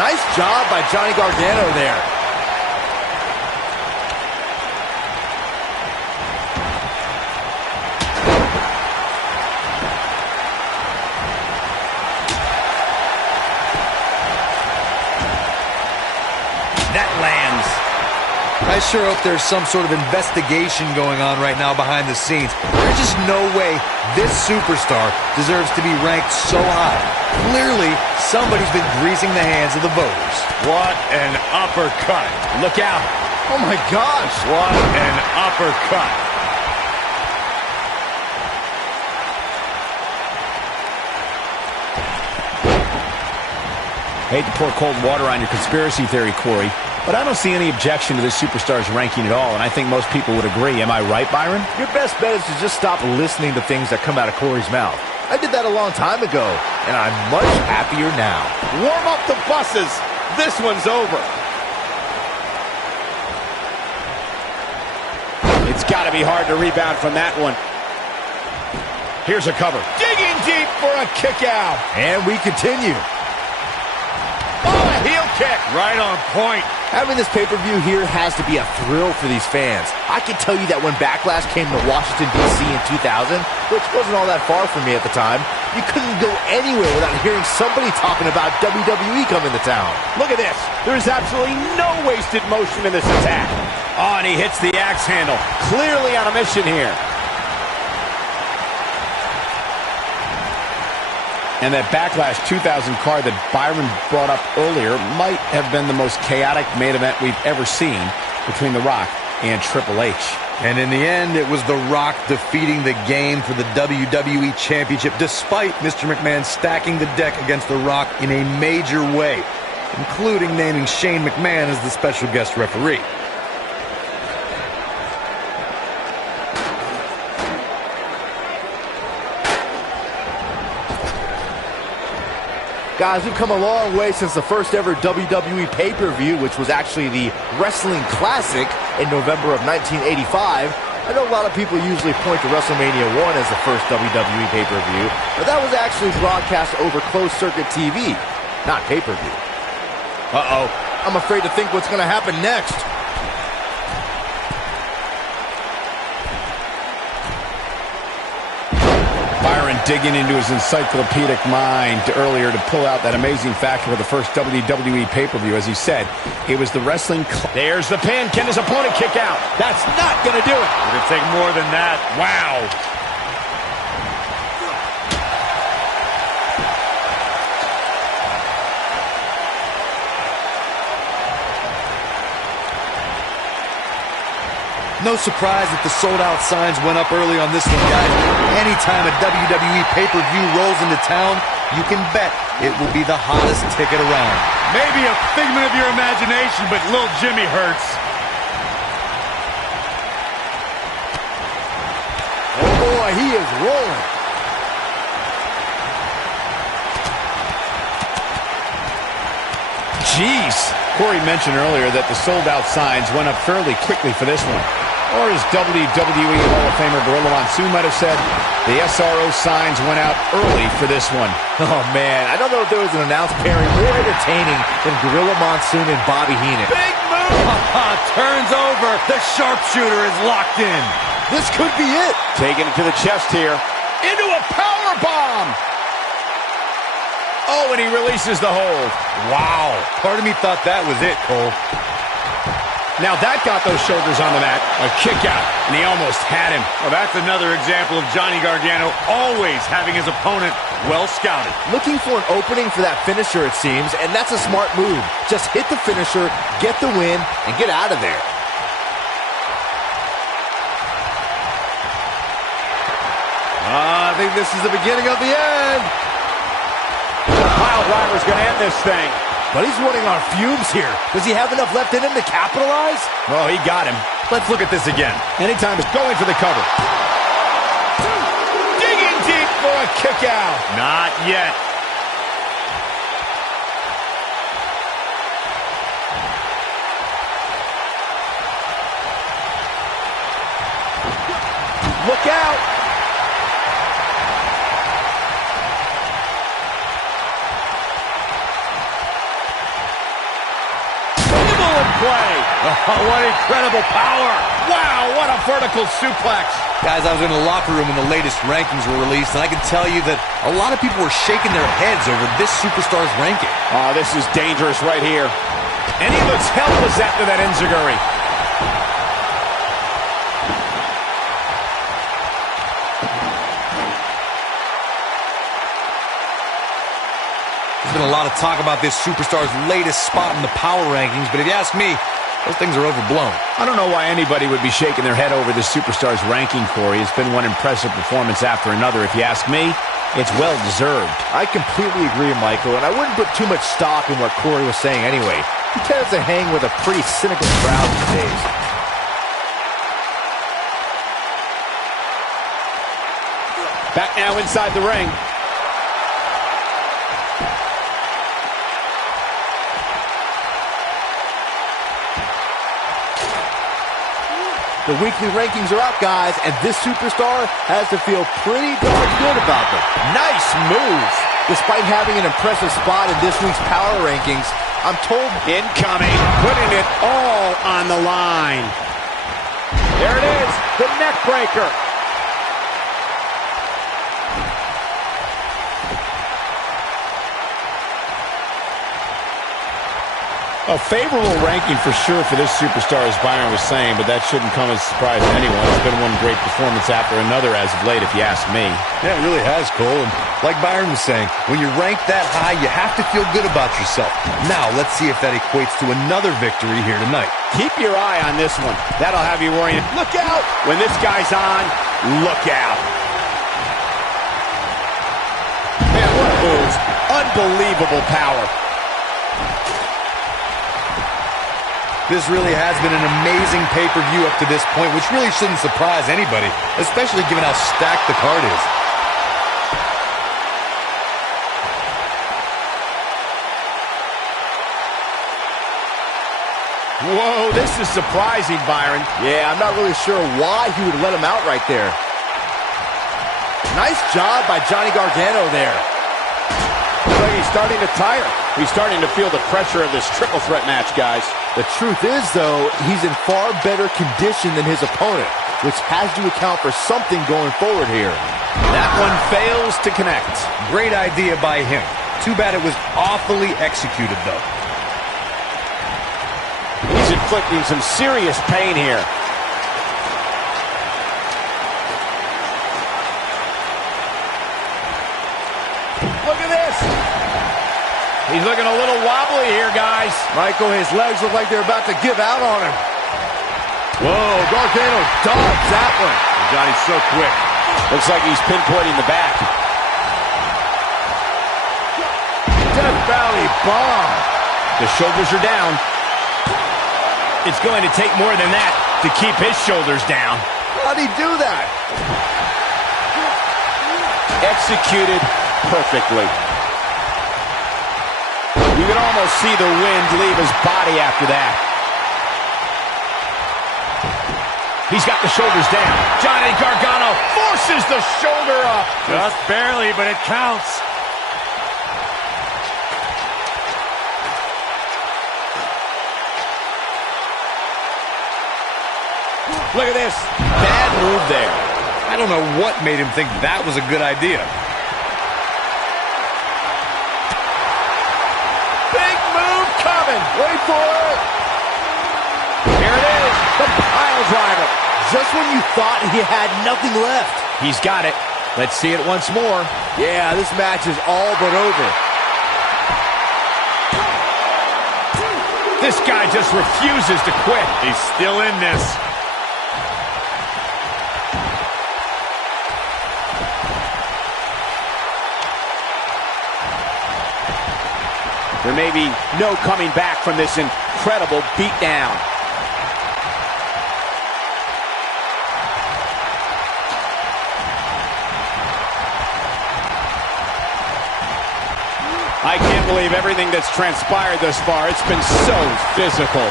Nice job by Johnny Gargano there. That lands. I sure hope there's some sort of investigation going on right now behind the scenes. There's just no way this superstar deserves to be ranked so high. Clearly, somebody's been greasing the hands of the voters. What an uppercut. Look out. Oh my gosh. What an uppercut. Hate to pour cold water on your conspiracy theory, Corey, but I don't see any objection to this superstar's ranking at all, and I think most people would agree. Am I right, Byron? Your best bet is to just stop listening to things that come out of Corey's mouth. I did that a long time ago, and I'm much happier now. Warm up the buses. This one's over. It's got to be hard to rebound from that one. Here's a cover. Digging deep for a kick out. And we continue. Oh, a heel kick. Right on point. Having this pay-per-view here has to be a thrill for these fans. I can tell you that when Backlash came to Washington, D.C. in 2000, which wasn't all that far from me at the time, you couldn't go anywhere without hearing somebody talking about WWE coming to town. Look at this. There is absolutely no wasted motion in this attack. Oh, and he hits the axe handle. Clearly on a mission here. And that Backlash 2000 card that Byron brought up earlier might have been the most chaotic main event we've ever seen between The Rock and Triple H. And in the end, it was The Rock defeating the game for the WWE Championship, despite Mr. McMahon stacking the deck against The Rock in a major way, including naming Shane McMahon as the special guest referee. Guys, we've come a long way since the first ever WWE pay-per-view, which was actually the Wrestling Classic in November of 1985. I know a lot of people usually point to WrestleMania 1 as the first WWE pay-per-view, but that was actually broadcast over closed-circuit TV, not pay-per-view. Uh-oh. I'm afraid to think what's going to happen next. Byron digging into his encyclopedic mind earlier to pull out that amazing fact for the first WWE pay-per-view. As he said, it was the wrestling... There's the pin. Can his opponent kick out? That's not going to do it. It's going to take more than that. Wow. No surprise that the sold-out signs went up early on this one, guys. Anytime a WWE pay-per-view rolls into town, you can bet it will be the hottest ticket around. Maybe a figment of your imagination, but little Jimmy hurts. Oh boy, he is rolling. Jeez. Corey mentioned earlier that the sold-out signs went up fairly quickly for this one. Or as WWE Hall of Famer Gorilla Monsoon might have said, the SRO signs went out early for this one. Oh, man, I don't know if there was an announced pairing more entertaining than Gorilla Monsoon and Bobby Heenan. Big move! Turns over. The sharpshooter is locked in. This could be it. Taking it to the chest here. Into a power bomb! Oh, and he releases the hold. Wow. Part of me thought that was it, Cole. Now that got those shoulders on the mat. A kick out, and he almost had him. Well, that's another example of Johnny Gargano always having his opponent well scouted. Looking for an opening for that finisher, it seems, and that's a smart move. Just hit the finisher, get the win, and get out of there. I think this is the beginning of the end. The pile driver's going to end this thing. But he's running on fumes here. Does he have enough left in him to capitalize? Oh, he got him. Let's look at this again. Anytime is going for the cover. Digging deep for a kick out. Not yet. Look out. Play. Oh, what incredible power. Wow, what a vertical suplex. Guys, I was in the locker room when the latest rankings were released, and I can tell you that a lot of people were shaking their heads over this superstar's ranking. Oh, this is dangerous right here. And he looks helpless after that enziguri. There's been a lot of talk about this superstar's latest spot in the power rankings, but if you ask me, those things are overblown. I don't know why anybody would be shaking their head over this superstar's ranking, Corey. It's been one impressive performance after another. If you ask me, it's well-deserved. I completely agree, Michael, and I wouldn't put too much stock in what Corey was saying anyway. He tends to hang with a pretty cynical crowd these days. Back now inside the ring. The weekly rankings are out, guys, and this superstar has to feel pretty darn good about them. Nice move. Despite having an impressive spot in this week's power rankings, I'm told... Incoming, putting it all on the line. There it is, the neck breaker. A favorable ranking for sure for this superstar, as Byron was saying, but that shouldn't come as a surprise to anyone. It's been one great performance after another as of late, if you ask me. Yeah, it really has, Cole. And like Byron was saying, when you're ranked that high, you have to feel good about yourself. Now, let's see if that equates to another victory here tonight. Keep your eye on this one. That'll have you worrying. Look out! When this guy's on, look out. Man, what moves. Unbelievable power. This really has been an amazing pay-per-view up to this point, which really shouldn't surprise anybody, especially given how stacked the card is. Whoa, this is surprising, Byron. Yeah, I'm not really sure why he would let him out right there. Nice job by Johnny Gargano there. Looks like he's starting to tire. He's starting to feel the pressure of this triple threat match, guys. The truth is, though, he's in far better condition than his opponent, which has to account for something going forward here. That one fails to connect. Great idea by him. Too bad it was awfully executed, though. He's inflicting some serious pain here. Look at this. He's looking a little wobbly here, guys. Michael, his legs look like they're about to give out on him. Whoa, Gargano dodged that one. Johnny's so quick. Looks like he's pinpointing the back. Death Valley bomb. The shoulders are down. It's going to take more than that to keep his shoulders down. How'd he do that? Executed perfectly. You can almost see the wind leave his body after that. He's got the shoulders down. Johnny Gargano forces the shoulder up. Just barely, but it counts. Look at this. Bad move there. I don't know what made him think that was a good idea. Big move coming. Wait for it. Here it is. The pile driver. Just when you thought he had nothing left. He's got it. Let's see it once more. Yeah, this match is all but over. This guy just refuses to quit. He's still in this. There may be no coming back from this incredible beatdown. I can't believe everything that's transpired thus far. It's been so physical.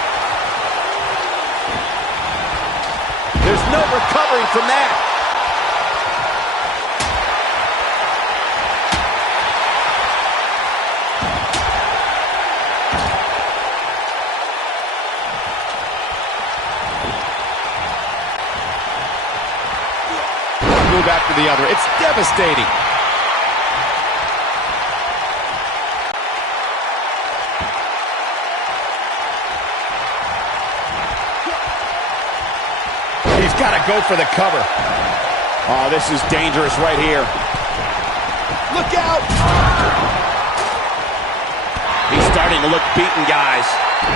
There's no recovering from that. One move after the other. It's devastating. He's got to go for the cover. Oh, this is dangerous right here. Look out! He's starting to look beaten, guys.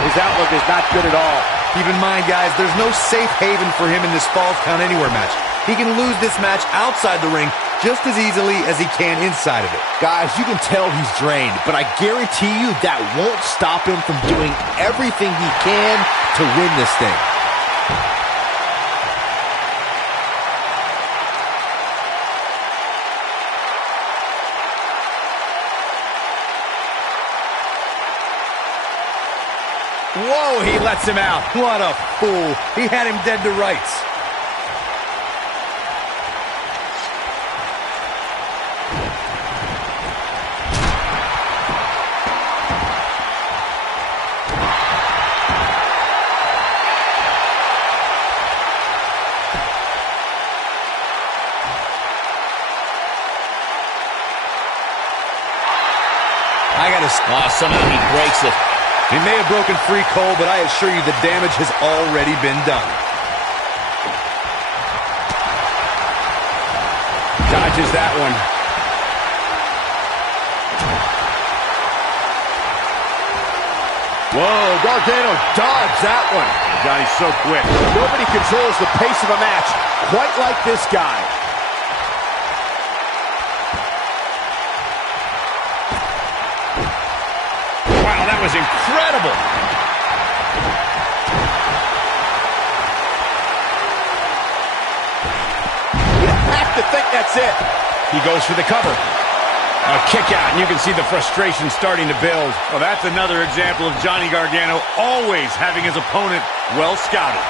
His outlook is not good at all. Keep in mind, guys, there's no safe haven for him in this Falls Count Anywhere match. He can lose this match outside the ring just as easily as he can inside of it. Guys, you can tell he's drained, but I guarantee you that won't stop him from doing everything he can to win this thing. Whoa, he lets him out. What a fool. He had him dead to rights. Somehow he breaks it. He may have broken free, Cole, but I assure you the damage has already been done. Dodges that one. Whoa, Gargano dodged that one. Johnny's so quick. Nobody controls the pace of a match quite like this guy. Wow, that was incredible. You have to think that's it. He goes for the cover. A kick out, and you can see the frustration starting to build. Well, that's another example of Johnny Gargano always having his opponent well scouted.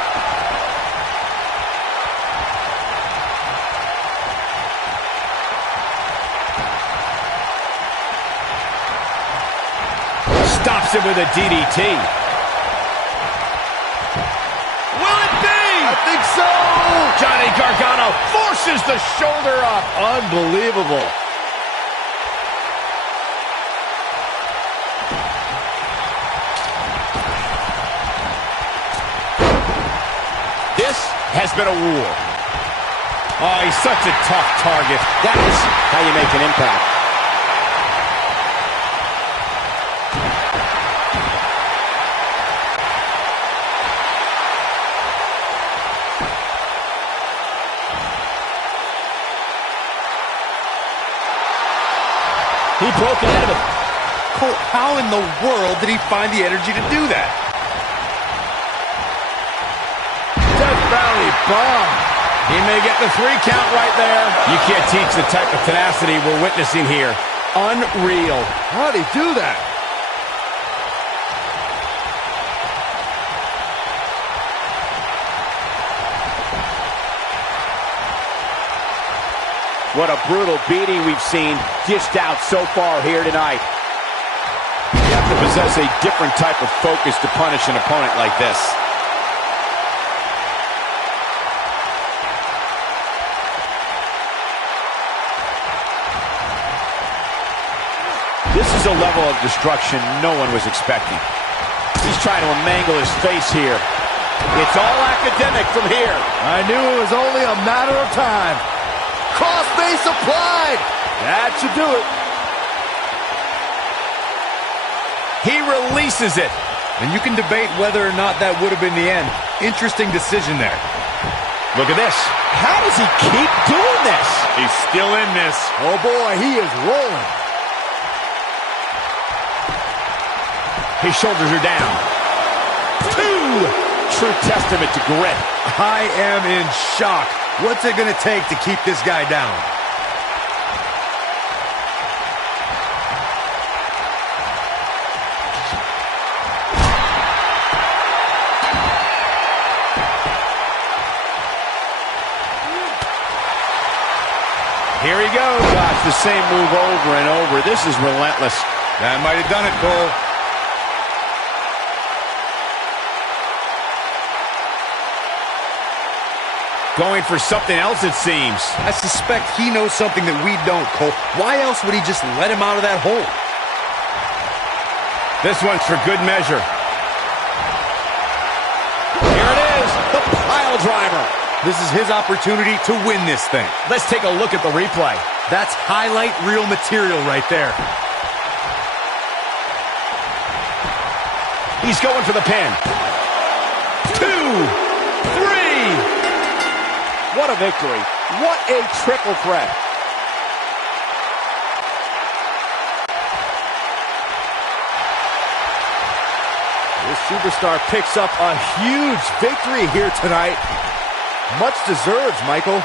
Stops him with a DDT. Will it be? I think so! Johnny Gargano forces the shoulder up. Unbelievable. This has been a war. Oh, he's such a tough target. That is how you make an impact. He broke out of it. Cole, how in the world did he find the energy to do that? Death Valley bomb. He may get the 3 count right there. You can't teach the type of tenacity we're witnessing here. Unreal. How did he do that? What a brutal beating we've seen dished out so far here tonight. You have to possess a different type of focus to punish an opponent like this. This is a level of destruction no one was expecting. He's trying to mangle his face here. It's all academic from here. I knew it was only a matter of time. Crossface applied. That should do it. He releases it. And you can debate whether or not that would have been the end. Interesting decision there. Look at this. How does he keep doing this? He's still in this. Oh boy, he is rolling. His shoulders are down. 2. True testament to grit. I am in shock. What's it going to take to keep this guy down? Here he goes. Gosh, the same move over and over. This is relentless. That might have done it, Cole. Going for something else, it seems. I suspect he knows something that we don't, Cole. Why else would he just let him out of that hole? This one's for good measure. Here it is, the pile driver. This is his opportunity to win this thing. Let's take a look at the replay. That's highlight reel material right there. He's going for the pin. 2, 3. What a victory. What a triple threat. This superstar picks up a huge victory here tonight. Much deserved, Michael.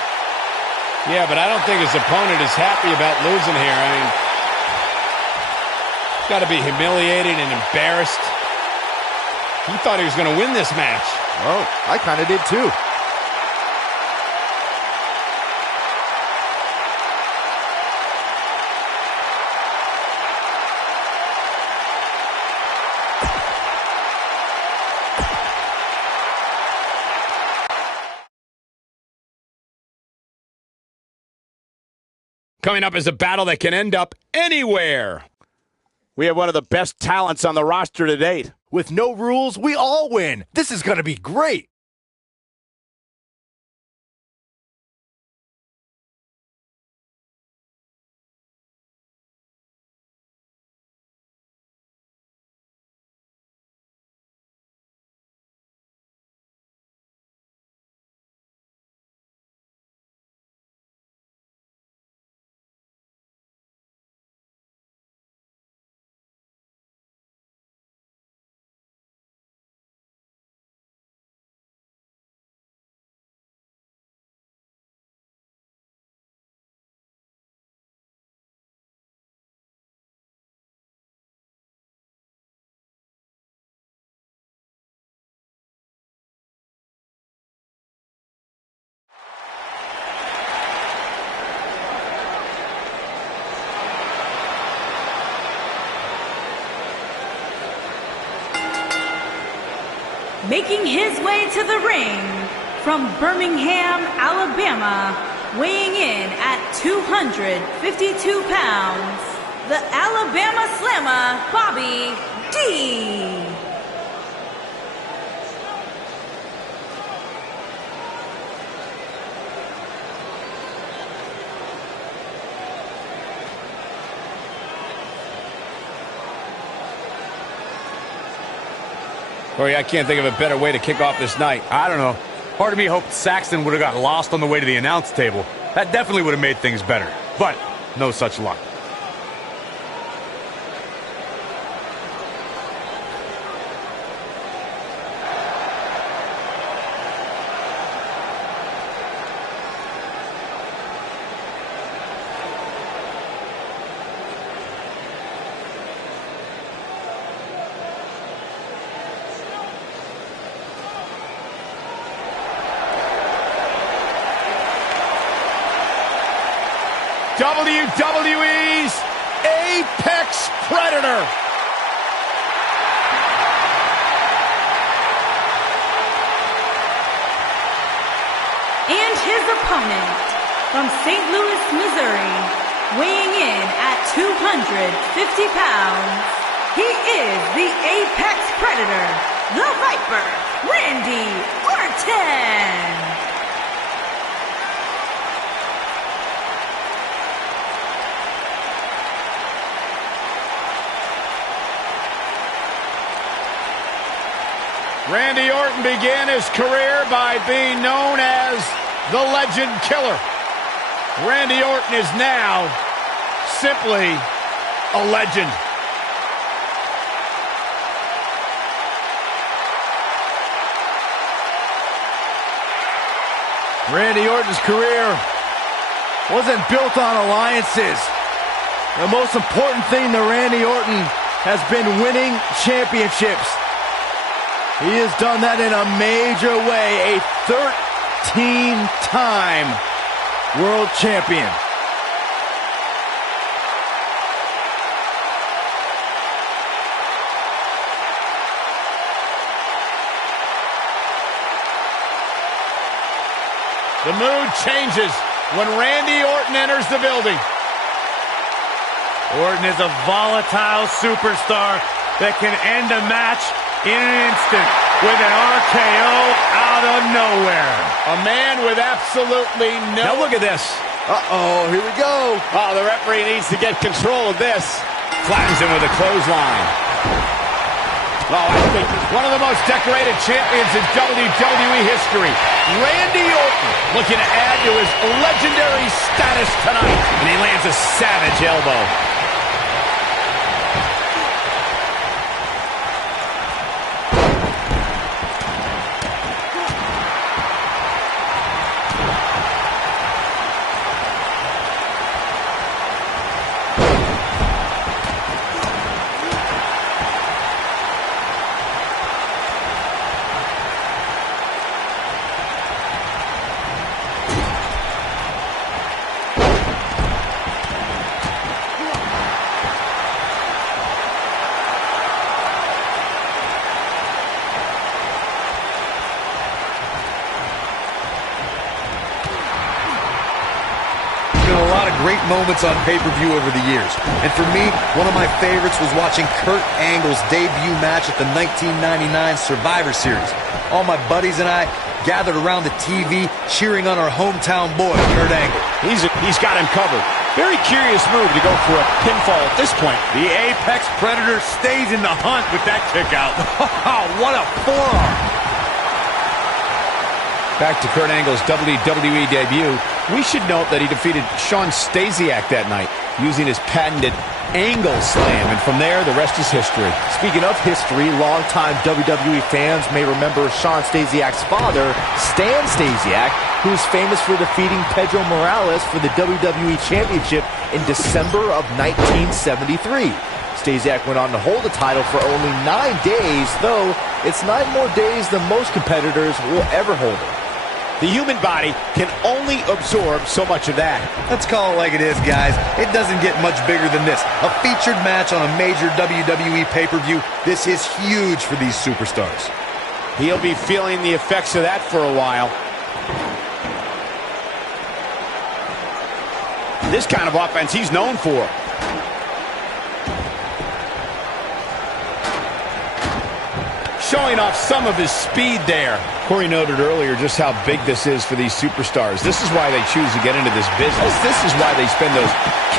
Yeah, but I don't think his opponent is happy about losing here. I mean, he's got to be humiliated and embarrassed. He thought he was going to win this match. Oh, I kind of did too. Coming up is a battle that can end up anywhere. We have one of the best talents on the roster to date. With no rules, we all win. This is going to be great. Making his way to the ring from Birmingham, Alabama, weighing in at 252 pounds, the Alabama Slammer, Bobby D. Corey, I can't think of a better way to kick off this night. I don't know. Part of me hoped Saxton would have got lost on the way to the announce table. That definitely would have made things better. But no such luck. WWE's Apex Predator. And his opponent from St. Louis, Missouri, weighing in at 250 pounds, he is the Apex Predator, the Viper, Randy Orton. Randy Orton began his career by being known as the Legend Killer. Randy Orton is now simply a legend. Randy Orton's career wasn't built on alliances. The most important thing to Randy Orton has been winning championships. He has done that in a major way, a 13-time world champion. The mood changes when Randy Orton enters the building. Orton is a volatile superstar that can end a match in an instant with an RKO out of nowhere. A man with absolutely no... Now look at this. Uh-oh, here we go. Oh, the referee needs to get control of this. Flattens him with a clothesline. Oh, I think One of the most decorated champions in WWE history, Randy Orton, looking to add to his legendary status tonight. and he lands a savage elbow. Great moments on pay-per-view over the years. And for me, one of my favorites was watching Kurt Angle's debut match at the 1999 Survivor Series. All my buddies and I gathered around the TV cheering on our hometown boy, Kurt Angle. He's got him covered. Very curious move to go for a pinfall at this point. The Apex Predator stays in the hunt with that kick out. What a forearm. Back to Kurt Angle's WWE debut, we should note that he defeated Shawn Stasiak that night using his patented angle slam, and from there, the rest is history. Speaking of history, longtime WWE fans may remember Shawn Stasiak's father, Stan Stasiak, who's famous for defeating Pedro Morales for the WWE Championship in December of 1973. Stasiak went on to hold the title for only 9 days, though it's 9 more days than most competitors will ever hold it. The human body can only absorb so much of that. Let's call it like it is, guys. It doesn't get much bigger than this. A featured match on a major WWE pay-per-view. This is huge for these superstars. He'll be feeling the effects of that for a while. This kind of offense he's known for. Showing off some of his speed there. Corey noted earlier just how big this is for these superstars. This is why they choose to get into this business. This is why they spend those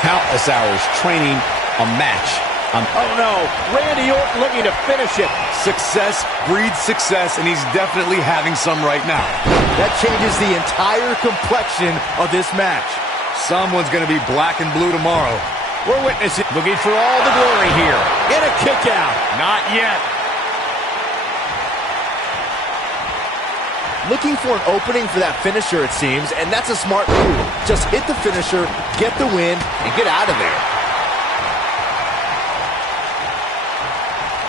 countless hours training a match. Oh no, Randy Orton looking to finish it. Success breeds success, and he's definitely having some right now. That changes the entire complexion of this match. Someone's going to be black and blue tomorrow. We're witnessing, looking for all the glory here. In a kick out. Not yet. Looking for an opening for that finisher, it seems, and that's a smart move. Just hit the finisher, get the win, and get out of there.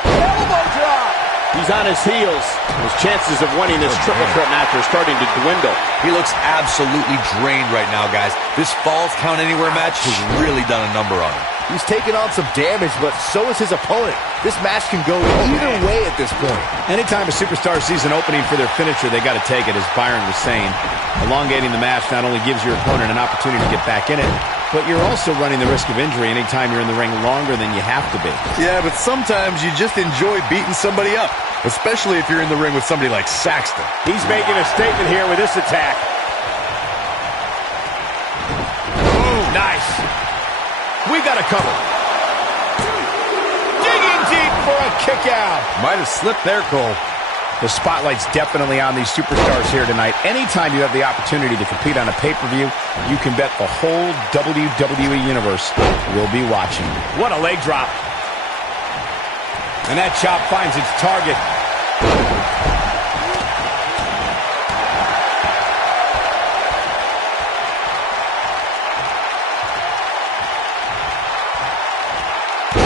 Elbow drop! He's on his heels. His chances of winning this triple threat match are starting to dwindle. He looks absolutely drained right now, guys. This Falls Count Anywhere match has really done a number on him. He's taken on some damage, but so is his opponent. This match can go either way at this point. Anytime a superstar sees an opening for their finisher, they got to take it, as Byron was saying. Elongating the match not only gives your opponent an opportunity to get back in it, but you're also running the risk of injury anytime you're in the ring longer than you have to be. Yeah, but sometimes you just enjoy beating somebody up, especially if you're in the ring with somebody like Saxton. He's making a statement here with this attack. Boom, nice. We got a cover. Digging deep for a kick out. Might have slipped there, Cole. The spotlight's definitely on these superstars here tonight. Anytime you have the opportunity to compete on a pay-per-view, you can bet the whole WWE Universe will be watching. What a leg drop. And that chop finds its target.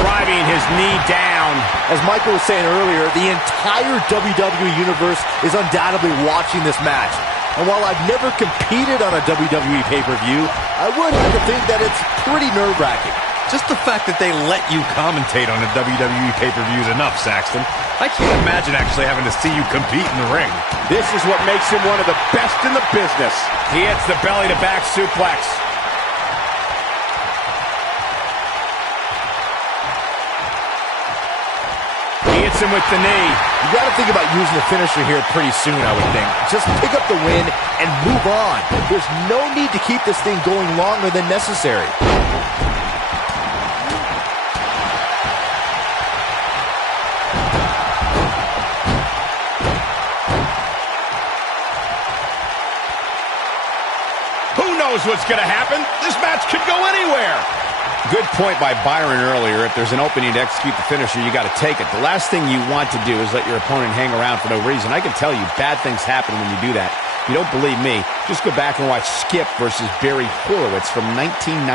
driving his knee down. As Michael was saying earlier, the entire WWE Universe is undoubtedly watching this match. And while I've never competed on a WWE pay-per-view, I would have to think that it's pretty nerve-wracking. Just the fact that they let you commentate on a WWE pay-per-view is enough, Saxton. I can't imagine actually having to see you compete in the ring. This is what makes him one of the best in the business. He hits the belly-to-back suplex. He hits him with the knee. You got to think about using the finisher here pretty soon, I would think. Just pick up the win and move on. There's no need to keep this thing going longer than necessary. Who knows what's going to happen? This match could go anywhere. Good point by Byron earlier. If there's an opening to execute the finisher, you got to take it. The last thing you want to do is let your opponent hang around for no reason. I can tell you, bad things happen when you do that. If you don't believe me, just go back and watch Skip versus Barry Horowitz from 1995.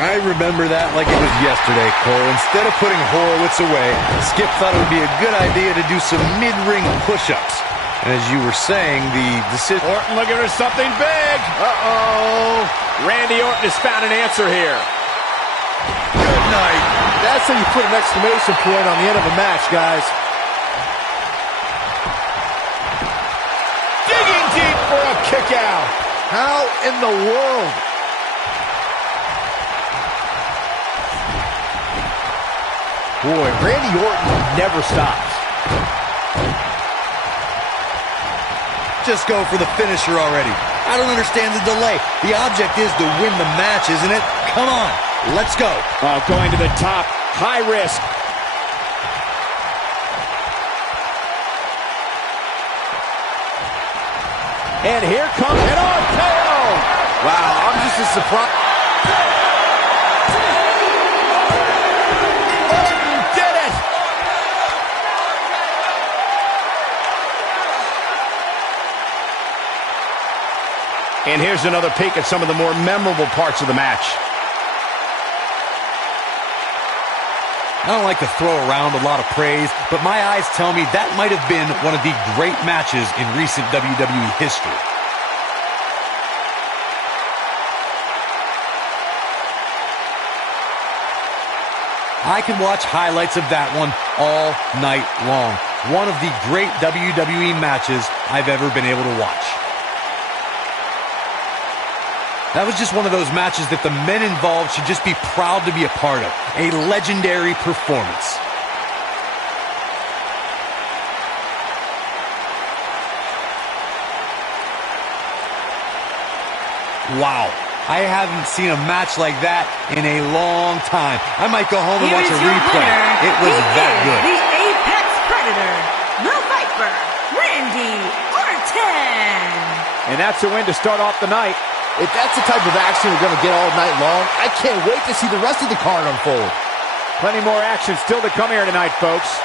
I remember that like it was yesterday, Cole. Instead of putting Horowitz away, Skip thought it would be a good idea to do some mid-ring push-ups. And as you were saying, the decision... Orton looking for something big. Uh-oh. Randy Orton has found an answer here. Good night. That's how you put an exclamation point on the end of a match, guys. Digging deep for a kick out. How in the world? Boy, Randy Orton never stops. Just go for the finisher already. I don't understand the delay. The object is to win the match, isn't it? Come on, let's go. Going to the top, high risk. And here comes an RKO. Wow, I'm just as surprised. Orton did it. And here's another peek at some of the more memorable parts of the match. I don't like to throw around a lot of praise, but my eyes tell me that might have been one of the great matches in recent WWE history. I can watch highlights of that one all night long. One of the great WWE matches I've ever been able to watch. That was just one of those matches that the men involved should just be proud to be a part of. A legendary performance. Wow. I haven't seen a match like that in a long time. I might go home and watch a replay. It was that good. The Apex Predator, the Viper, Randy Orton. And that's a win to start off the night. If that's the type of action we're going to get all night long, I can't wait to see the rest of the card unfold. Plenty more action still to come here tonight, folks.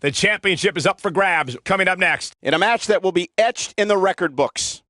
The championship is up for grabs. Coming up next, In a match that will be etched in the record books.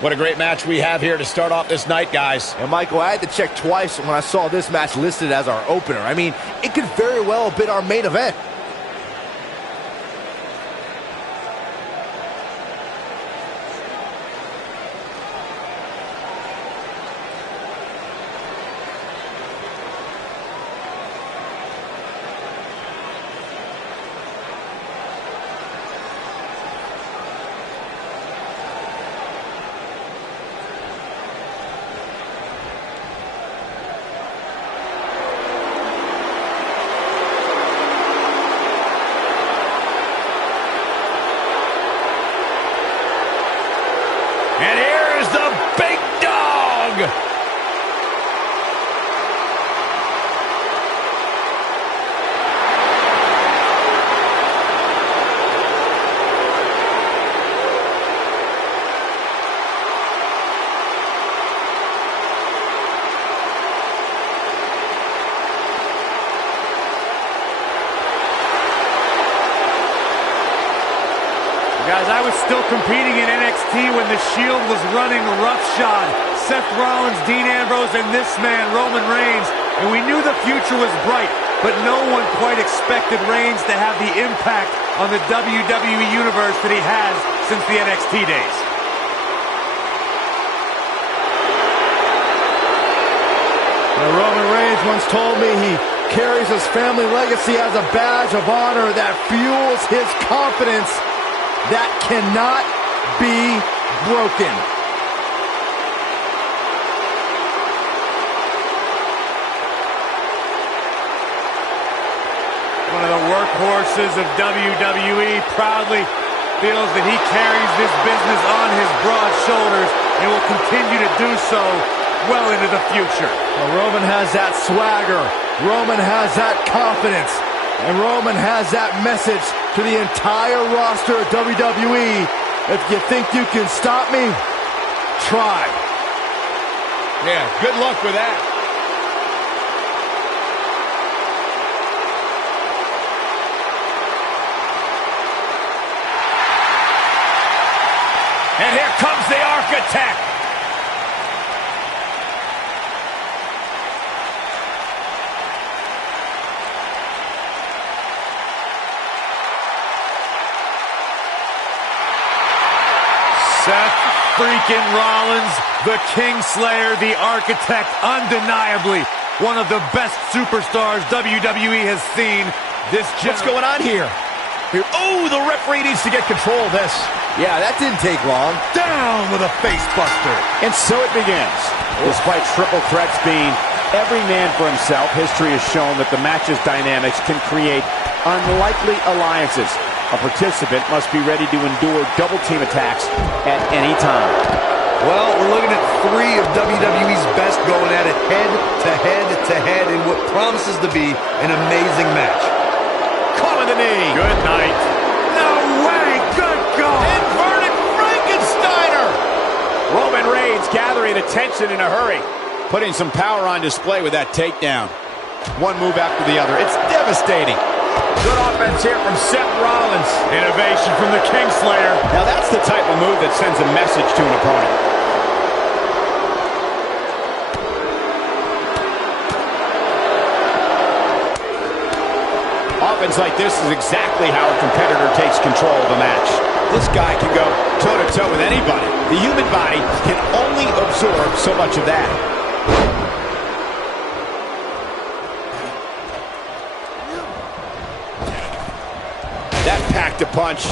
What a great match we have here to start off this night, guys. And Michael, I had to check twice when I saw this match listed as our opener. I mean, it could very well have been our main event. And here's the big dog. Guys, I was still competing in NXT when the Shield was running roughshod. Seth Rollins, Dean Ambrose, and this man, Roman Reigns. And we knew the future was bright, but no one quite expected Reigns to have the impact on the WWE Universe that he has since the NXT days. Roman Reigns once told me he carries his family legacy as a badge of honor that fuels his confidence. That cannot be broken. One of the workhorses of WWE proudly feels that he carries this business on his broad shoulders and will continue to do so well into the future. Well, Roman has that swagger. Roman has that confidence. And Roman has that message to the entire roster of WWE. If you think you can stop me, try. Yeah, good luck with that. And here comes the Architect. Seth freaking Rollins, the Kingslayer, the Architect, undeniably one of the best superstars WWE has seen this generation. What's going on here? Oh, the referee needs to get control of this. Yeah, that didn't take long. Down with a face buster. And so it begins. Despite triple threats being every man for himself, history has shown that the match's dynamics can create unlikely alliances. A participant must be ready to endure double team attacks at any time. Well, we're looking at three of WWE's best going at it head to head to head in what promises to be an amazing match. Calling the knee. Good night. No way. Good goal. Inverted Frankensteiner. Roman Reigns gathering attention in a hurry. Putting some power on display with that takedown. One move after the other. It's devastating. Good offense here from Seth Rollins. Innovation from the Kingslayer. Now that's the type of move that sends a message to an opponent. Offense like this is exactly how a competitor takes control of a match. This guy can go toe-to-toe with anybody. The human body can only absorb so much of that. That packed a punch.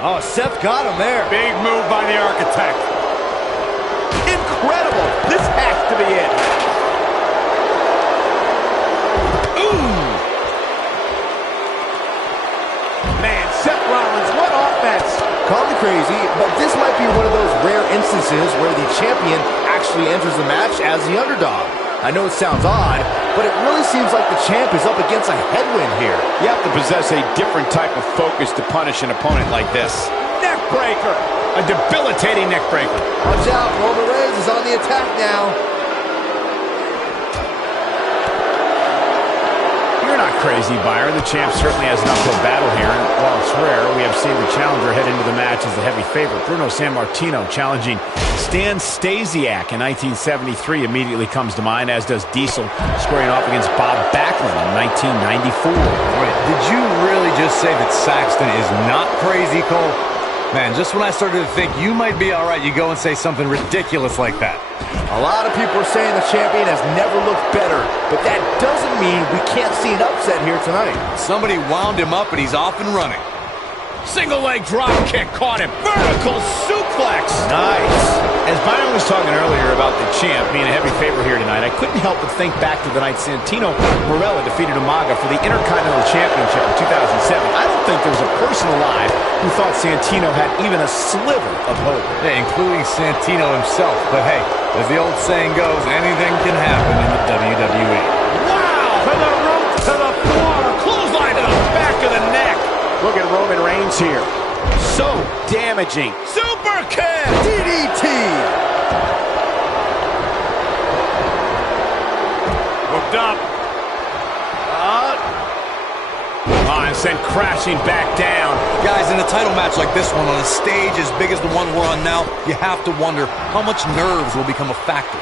Oh, Seth got him there. Big move by the Architect. Incredible. This has to be it. Ooh. Man, Seth Rollins, what offense. Call me crazy, but this might be one of those rare instances where the champion actually enters the match as the underdog. I know it sounds odd, but it really seems like the champ is up against a headwind here. You have to possess a different type of focus to punish an opponent like this. Neck breaker. A debilitating neck breaker. Watch out, Roman Reigns is on the attack now. You're not crazy, Byron. The champ certainly has an uphill battle here, and while it's rare, we have seen the challenger head into the match as the heavy favorite. Bruno Sammartino challenging Stan Stasiak in 1973 immediately comes to mind, as does Diesel squaring off against Bob Backlund in 1994. Wait, did you really just say that Saxton is not crazy, Cole? Man, just when I started to think you might be all right, you go and say something ridiculous like that. A lot of people are saying the champion has never looked better, but that doesn't mean we can't see an upset here tonight. Somebody wound him up and he's off and running. Single leg drop kick, caught him. Vertical suplex. Nice. As Byron was talking earlier about the champ being a heavy favorite here tonight, I couldn't help but think back to the night Santino Marella defeated Umaga for the Intercontinental Championship in 2007. I don't think there was a person alive who thought Santino had even a sliver of hope. Yeah, including Santino himself. But hey, as the old saying goes, anything can happen in the WWE. Wow! To the rope, to the floor. Clothesline to the back of the neck. Look at Roman Reigns here. So damaging. Super kick! DDT. Hooked up. And sent crashing back down. Guys, in a title match like this one, on a stage as big as the one we're on now, you have to wonder how much nerves will become a factor.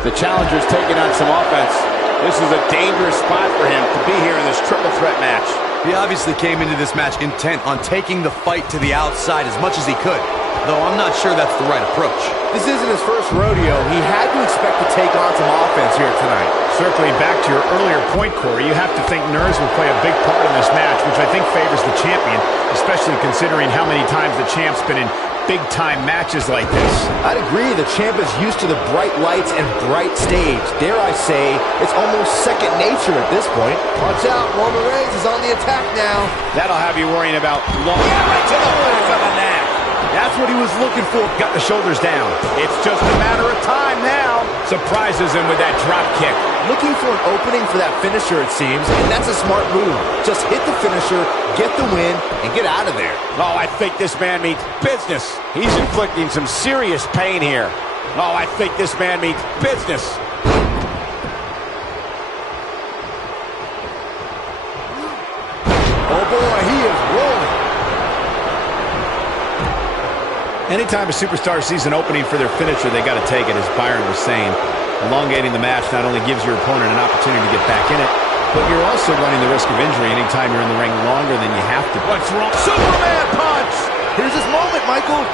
The challenger's taking on some offense. This is a dangerous spot for him to be here in this triple threat match. He obviously came into this match intent on taking the fight to the outside as much as he could, though I'm not sure that's the right approach. This isn't his first rodeo. He had to expect to take on some offense here tonight. Circling back to your earlier point, Corey, you have to think nerves will play a big part in this match, which I think favors the champion, especially considering how many times the champ's been in big-time matches like this. I'd agree. The champ is used to the bright lights and bright stage. Dare I say, it's almost second nature at this point. Watch out, Roman Reigns is on the attack now. That'll have you worrying about long. Yeah, right to the back of the neck. That's what he was looking for. Got the shoulders down. It's just a matter of time now. Surprises him with that drop kick. Looking for an opening for that finisher, it seems, and that's a smart move. Just hit the finisher, get the win, and get out of there. Oh, I think this man means business. He's inflicting some serious pain here. Oh, I think this man means business. Oh boy, he is rolling. Anytime a superstar sees an opening for their finisher, they got to take it, as Byron was saying. Elongating the match not only gives your opponent an opportunity to get back in it, but you're also running the risk of injury anytime you're in the ring longer than you have to. What's wrong? Superman punch! Here's his moment, Michael.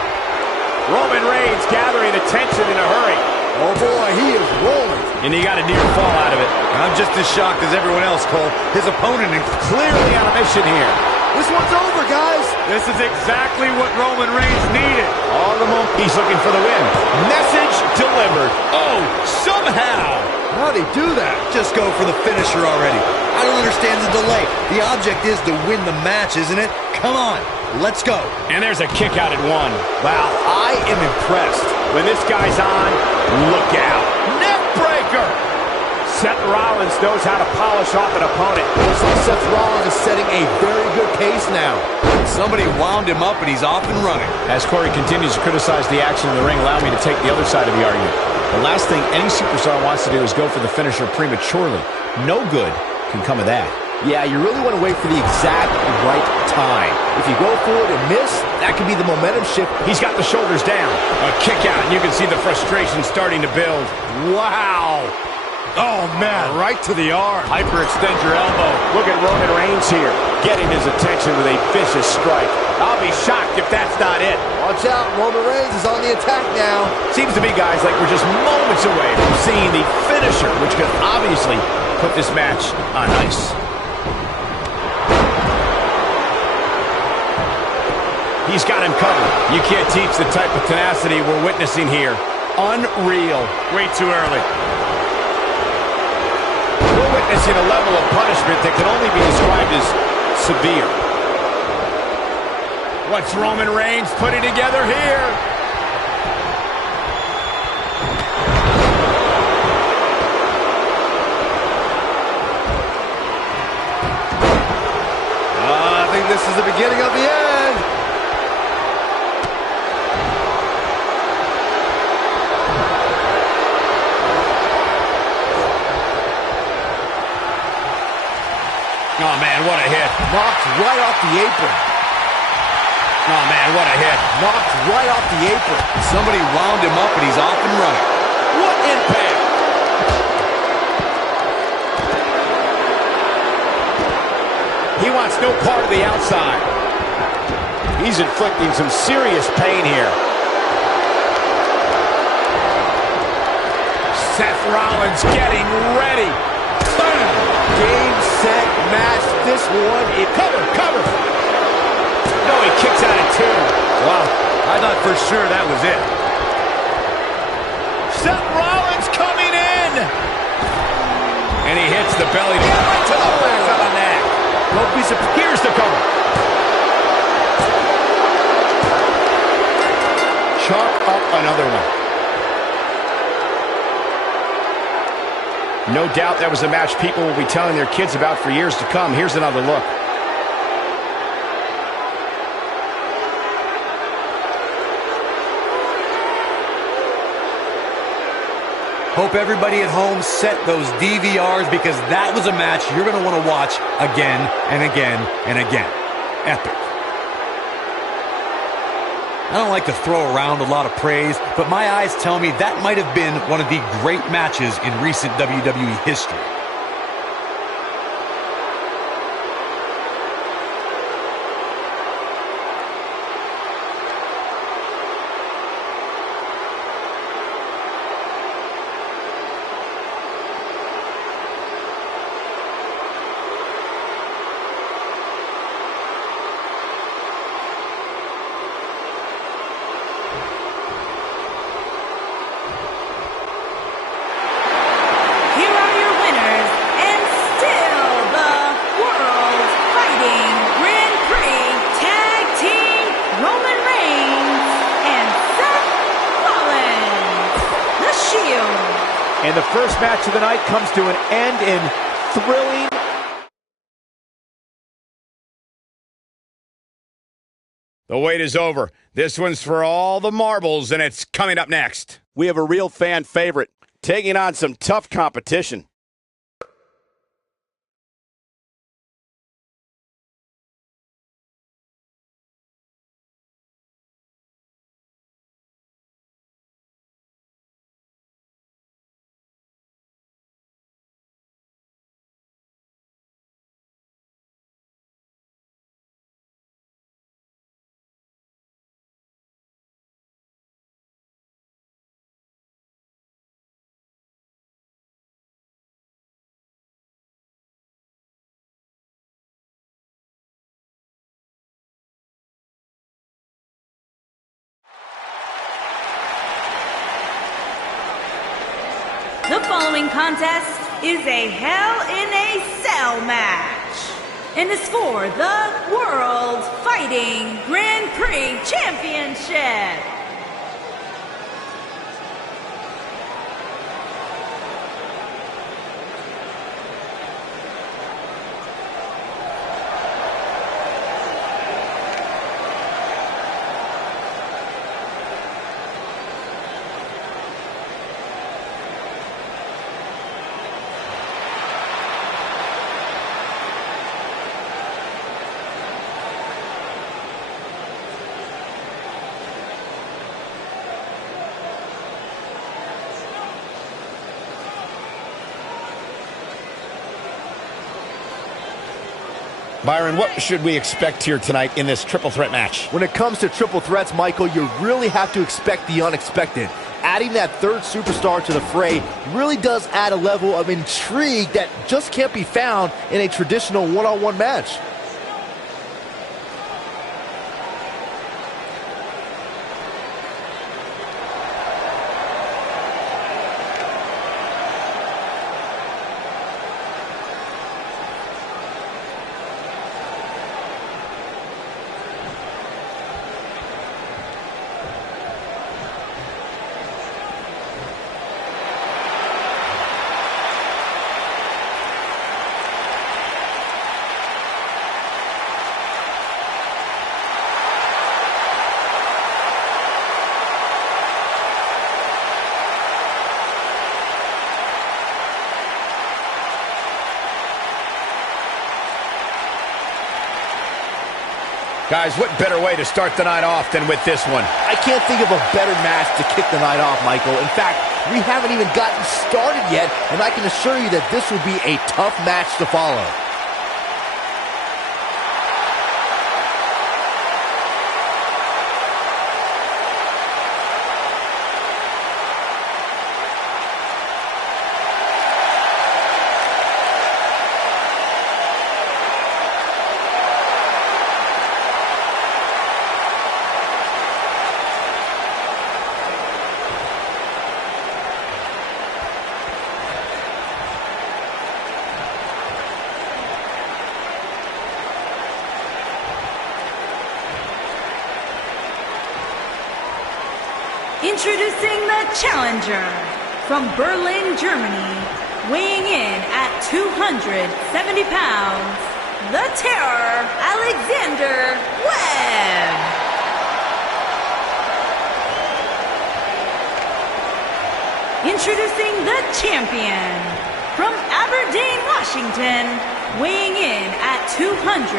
Roman Reigns gathering attention in a hurry. Oh boy, he is rolling. And he got a near fall out of it. I'm just as shocked as everyone else, Cole. His opponent is Clearly on a mission here. This one's over, guys. This is exactly what Roman Reigns needed. On the moment, he's looking for the win. Message delivered. Oh, somehow. How'd he do that? just go for the finisher already. I don't understand the delay. The object is to win the match, isn't it? Come on, let's go. And there's a kick out at one. Wow, I am impressed. When this guy's on, look out. Neck breaker! Seth Rollins knows how to polish off an opponent. Looks like Seth Rollins is setting a very good pace now. Somebody wound him up and he's off and running. As Corey continues to criticize the action in the ring, allow me to take the other side of the argument. The last thing any superstar wants to do is go for the finisher prematurely. No good can come of that. Yeah, you really want to wait for the exact right time. If you go for it and miss, that could be the momentum shift. He's got the shoulders down. A kick out, and you can see the frustration starting to build. Wow. Oh, man, right to the arm. Hyperextend your elbow. Look at Roman Reigns here, getting his attention with a vicious strike. I'll be shocked if that's not it. Watch out, Roman Reigns is on the attack now. Seems to be, guys, like we're just moments away from seeing the finisher, which could obviously put this match on ice. He's got him covered. You can't teach the type of tenacity we're witnessing here. Unreal. Way too early. We're witnessing a level of punishment that can only be described as severe. What's Roman Reigns putting together here? I think this is the beginning of the end. Oh, man, what a hit. Knocked right off the apron. Oh, man, what a hit. Knocked right off the apron. Somebody wound him up, and he's off and running. What impact! He wants no part of the outside. He's inflicting some serious pain here. Seth Rollins getting ready. Boom! Game, set, match. This one, cover. No, he kicks out at 2. Wow, I thought for sure that was it. Seth Rollins coming in. And he hits the belly. Right to the back of the neck. Don't be surprised. Here's the cover. Chalk up another one. No doubt that was a match people will be telling their kids about for years to come. Here's another look. Hope everybody at home set those DVRs, because that was a match you're going to want to watch again and again and again. Epic. I don't like to throw around a lot of praise, but my eyes tell me that might have been one of the great matches in recent WWE history. And the first match of the night comes to an end in thrilling. The wait is over. This one's for all the marbles, and it's coming up next. We have a real fan favorite taking on some tough competition. The following contest is a Hell in a Cell match and is for the World Fighting Grand Prix Championship. Byron, what should we expect here tonight in this triple threat match? When it comes to triple threats, Michael, you really have to expect the unexpected. Adding that third superstar to the fray really does add a level of intrigue that just can't be found in a traditional one-on-one match. Guys, what better way to start the night off than with this one? I can't think of a better match to kick the night off, Michael. In fact, we haven't even gotten started yet, and I can assure you that this will be a tough match to follow. Introducing the challenger from Berlin, Germany, weighing in at 270 pounds, the Terror, Alexander Webb. Introducing the champion from Aberdeen, Washington, weighing in at 220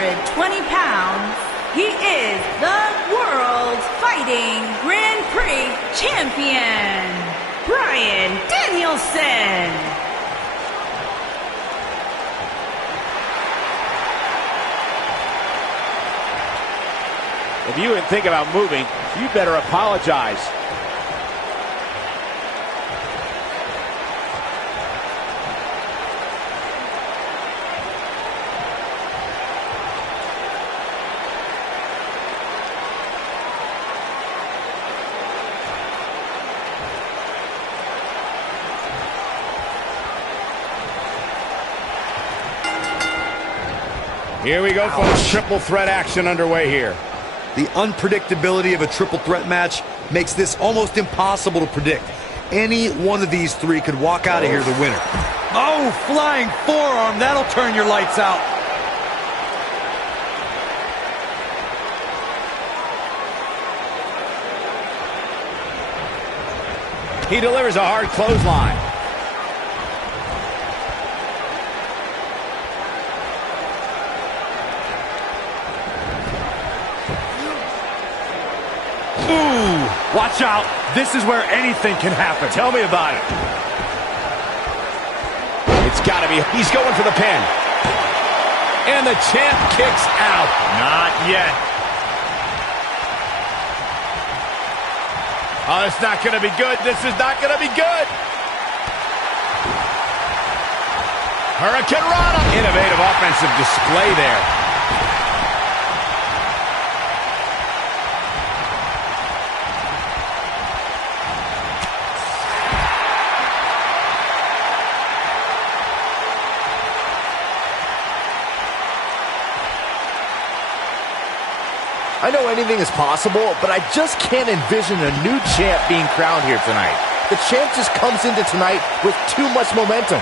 pounds, he is the World Fighting Grand Prix Champion, Bryan Danielson. If you even think about moving, you better apologize. Here we go, folks. Triple threat action underway here. The unpredictability of a triple threat match makes this almost impossible to predict. Any one of these three could walk out of here the winner. Oh, flying forearm. That'll turn your lights out. He delivers a hard clothesline. Ooh, watch out. This is where anything can happen. Tell me about it. It's got to be. He's going for the pin. And the champ kicks out. Not yet. Oh, it's not going to be good. This is not going to be good. Hurricane Rana. Innovative offensive display there. I know anything is possible, but I just can't envision a new champ being crowned here tonight. The champ just comes into tonight with too much momentum.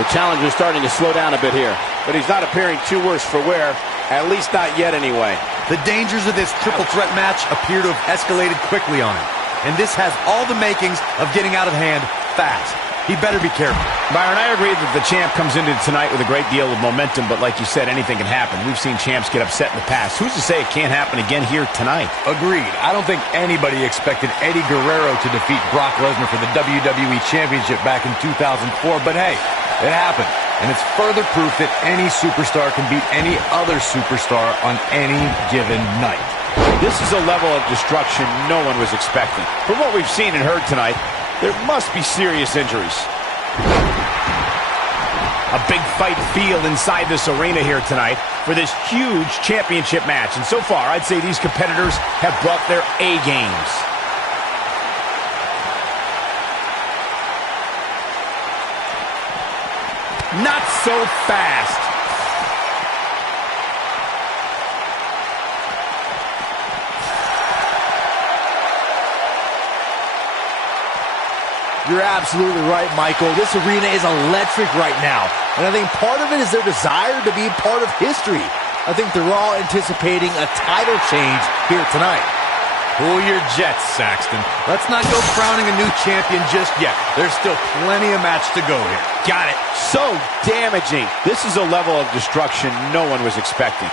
The challenger's starting to slow down a bit here, but he's not appearing too worse for wear, at least not yet anyway. The dangers of this triple threat match appear to have escalated quickly on him. And this has all the makings of getting out of hand fast. He better be careful. Byron, I agree that the champ comes into tonight with a great deal of momentum, but like you said, anything can happen. We've seen champs get upset in the past. Who's to say it can't happen again here tonight? Agreed. I don't think anybody expected Eddie Guerrero to defeat Brock Lesnar for the WWE Championship back in 2004, but hey, it happened. And it's further proof that any superstar can beat any other superstar on any given night. This is a level of destruction no one was expecting. From what we've seen and heard tonight, there must be serious injuries. A big fight field inside this arena here tonight for this huge championship match. And so far, I'd say these competitors have brought their A games. Not so fast. You're absolutely right, Michael. This arena is electric right now. And I think part of it is their desire to be part of history. I think they're all anticipating a title change here tonight. Cool your jets, Saxton. Let's not go crowning a new champion just yet. There's still plenty of match to go here. Got it. So damaging. This is a level of destruction no one was expecting.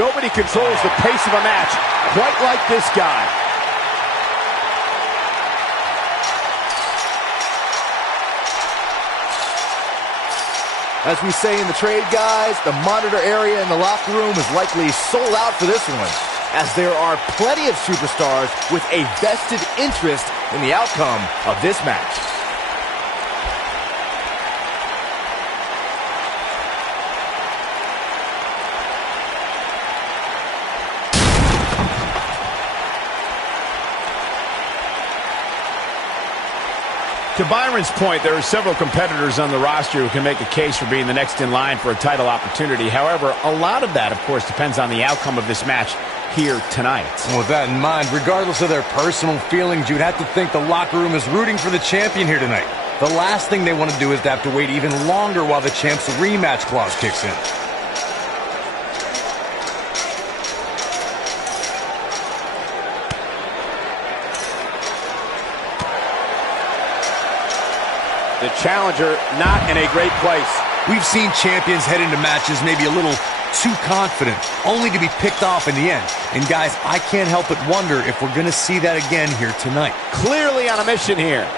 Nobody controls the pace of a match quite like this guy. As we say in the trade, guys, the monitor area in the locker room is likely sold out for this one, as there are plenty of superstars with a vested interest in the outcome of this match. To Byron's point, there are several competitors on the roster who can make a case for being the next in line for a title opportunity. However, a lot of that, of course, depends on the outcome of this match here tonight. And with that in mind, regardless of their personal feelings, you'd have to think the locker room is rooting for the champion here tonight. The last thing they want to do is to have to wait even longer while the champ's rematch clause kicks in. The challenger not in a great place. We've seen champions head into matches maybe a little too confident, only to be picked off in the end. And guys, I can't help but wonder if we're going to see that again here tonight. Clearly on a mission here.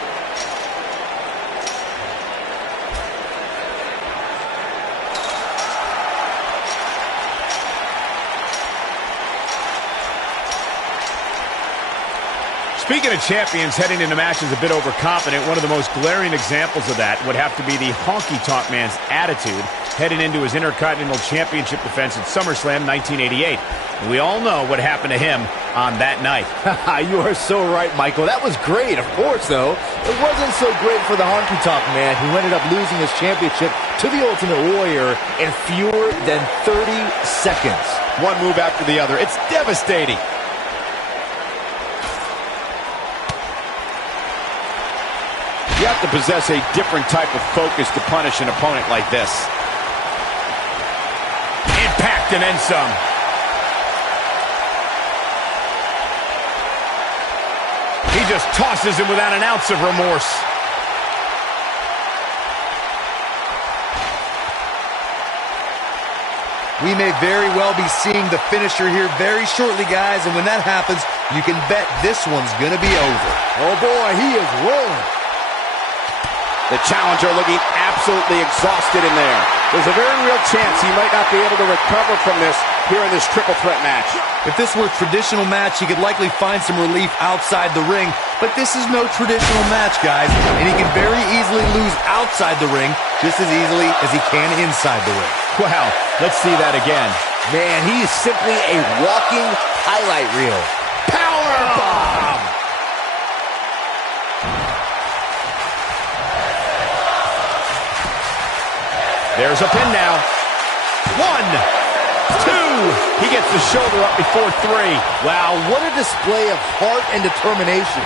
Speaking of champions heading into matches a bit overconfident, one of the most glaring examples of that would have to be the honky-tonk man's attitude heading into his Intercontinental Championship defense at SummerSlam 1988. And we all know what happened to him on that night. You are so right, Michael. That was great. Of course, though, it wasn't so great for the honky-tonk man, who ended up losing his championship to the Ultimate Warrior in fewer than 30 seconds. One move after the other. It's devastating. You have to possess a different type of focus to punish an opponent like this. Impact and then some. He just tosses him without an ounce of remorse. We may very well be seeing the finisher here very shortly, guys, and when that happens, you can bet this one's going to be over. Oh, boy, he is rolling. The challenger looking absolutely exhausted in there. There's a very real chance he might not be able to recover from this here in this triple threat match. If this were a traditional match, he could likely find some relief outside the ring, but this is no traditional match, guys, and he can very easily lose outside the ring just as easily as he can inside the ring. Wow, let's see that again. Man, he is simply a walking highlight reel. Power bomb! There's a pin now. 1, 2. He gets the shoulder up before 3. Wow, what a display of heart and determination.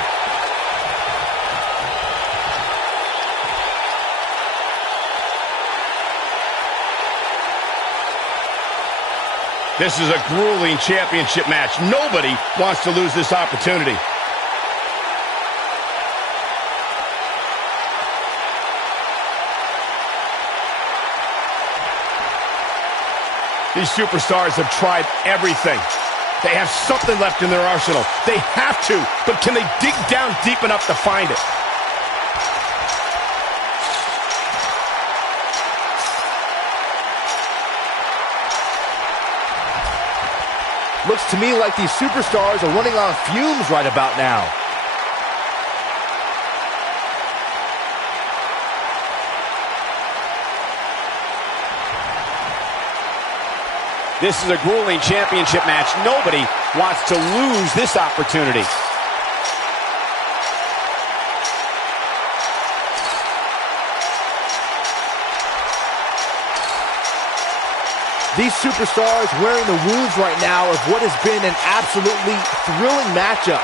This is a grueling championship match. Nobody wants to lose this opportunity. These superstars have tried everything. They have something left in their arsenal. They have to, but can they dig down deep enough to find it? Looks to me like these superstars are running on fumes right about now. This is a grueling championship match. Nobody wants to lose this opportunity. These superstars wearing the wounds right now of what has been an absolutely thrilling matchup.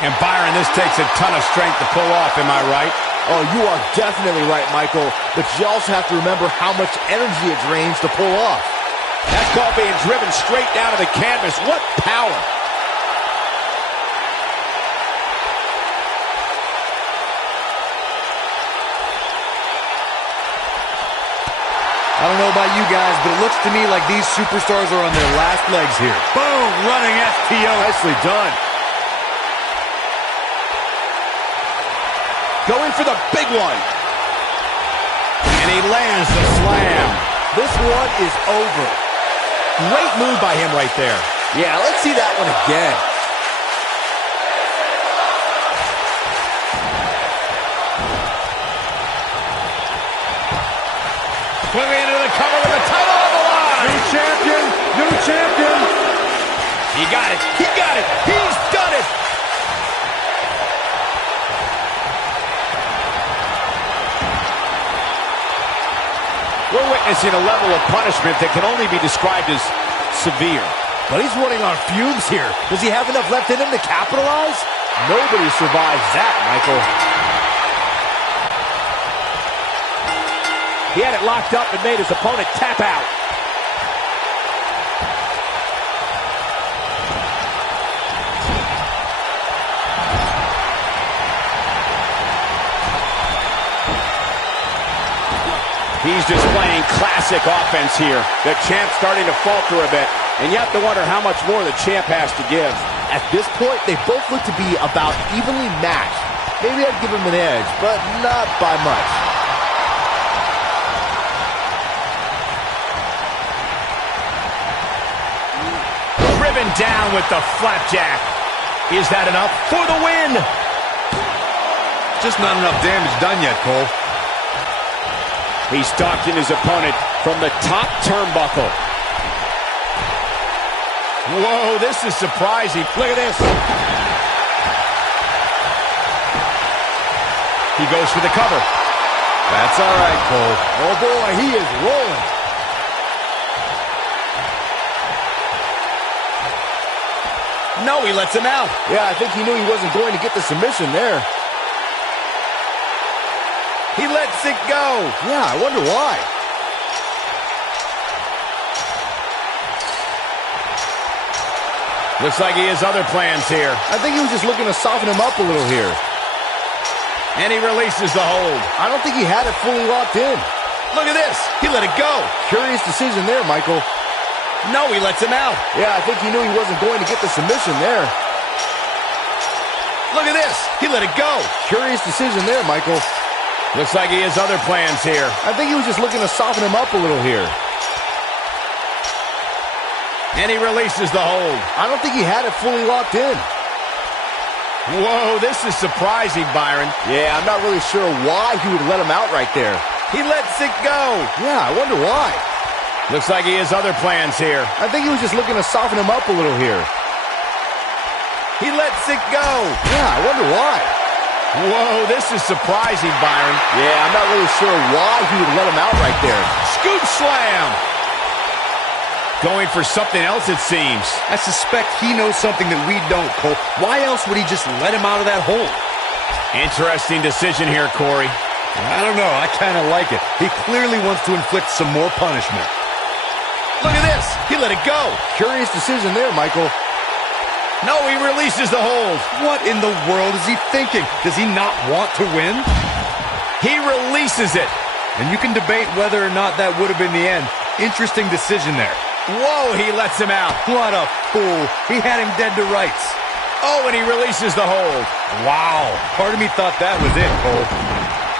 And Byron, this takes a ton of strength to pull off, am I right? Oh, you are definitely right, Michael. But you also have to remember how much energy it drains to pull off. That's called being driven straight down to the canvas. What power! I don't know about you guys, but it looks to me like these superstars are on their last legs here. Boom, running STO. Nicely done. Going for the big one. And he lands the slam. This one is over. Great move by him right there. Yeah, let's see that one again. Swinging into the cover with the title on the line. New champion, new champion. He got it. He got it. He's done it. We're witnessing a level of punishment that can only be described as severe. But he's running on fumes here. Does he have enough left in him to capitalize? Nobody survives that, Michael. He had it locked up and made his opponent tap out. He's displaying classic offense here. The champ's starting to falter a bit, and you have to wonder how much more the champ has to give. At this point, they both look to be about evenly matched. Maybe I'd give him an edge, but not by much. Driven down with the flapjack. Is that enough for the win? Just not enough damage done yet, Cole. He stalked in his opponent from the top turnbuckle. Whoa, this is surprising. Look at this. He goes for the cover. That's all right, Cole. Oh boy, he is rolling. No, he lets him out. Yeah, I think he knew he wasn't going to get the submission there. He lets it go. Yeah, I wonder why. Looks like he has other plans here. I think he was just looking to soften him up a little here. And he releases the hold. I don't think he had it fully locked in. Look at this. He let it go. Curious decision there, Michael. No, he lets him out. Yeah, I think he knew he wasn't going to get the submission there. Look at this. He let it go. Curious decision there, Michael. Looks like he has other plans here. I think he was just looking to soften him up a little here. And he releases the hold. I don't think he had it fully locked in. Whoa, this is surprising, Byron. Yeah, I'm not really sure why he would let him out right there. He lets it go. Yeah, I wonder why. Looks like he has other plans here. I think he was just looking to soften him up a little here. He lets it go. Yeah, I wonder why. Whoa, this is surprising, Byron. Yeah, I'm not really sure why he would let him out right there. Scoop slam. Going for something else, it seems. I suspect he knows something that we don't, Cole. Why else would he just let him out of that hole? Interesting decision here, Corey. I don't know. I kind of like it. He clearly wants to inflict some more punishment. Look at this. He let it go. Curious decision there, Michael. No, he releases the hold. What in the world is he thinking? Does he not want to win? He releases it. And you can debate whether or not that would have been the end. Interesting decision there. Whoa, he lets him out. What a fool. He had him dead to rights. Oh, and he releases the hold. Wow. Part of me thought that was it, Cole.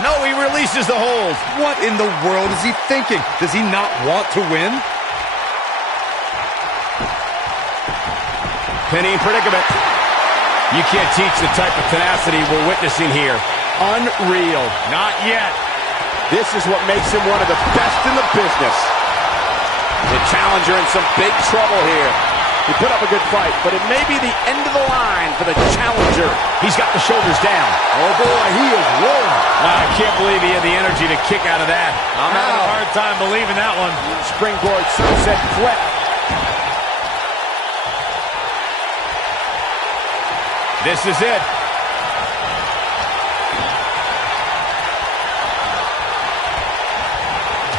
No, he releases the hold. What in the world is he thinking? Does he not want to win? Penny in predicament. You can't teach the type of tenacity we're witnessing here. Unreal. Not yet. This is what makes him one of the best in the business. The challenger in some big trouble here. He put up a good fight, but it may be the end of the line for the challenger. He's got the shoulders down. Oh, boy, he is rolling. I can't believe he had the energy to kick out of that. I'm having a hard time believing that one. Springboard sunset flip. This is it.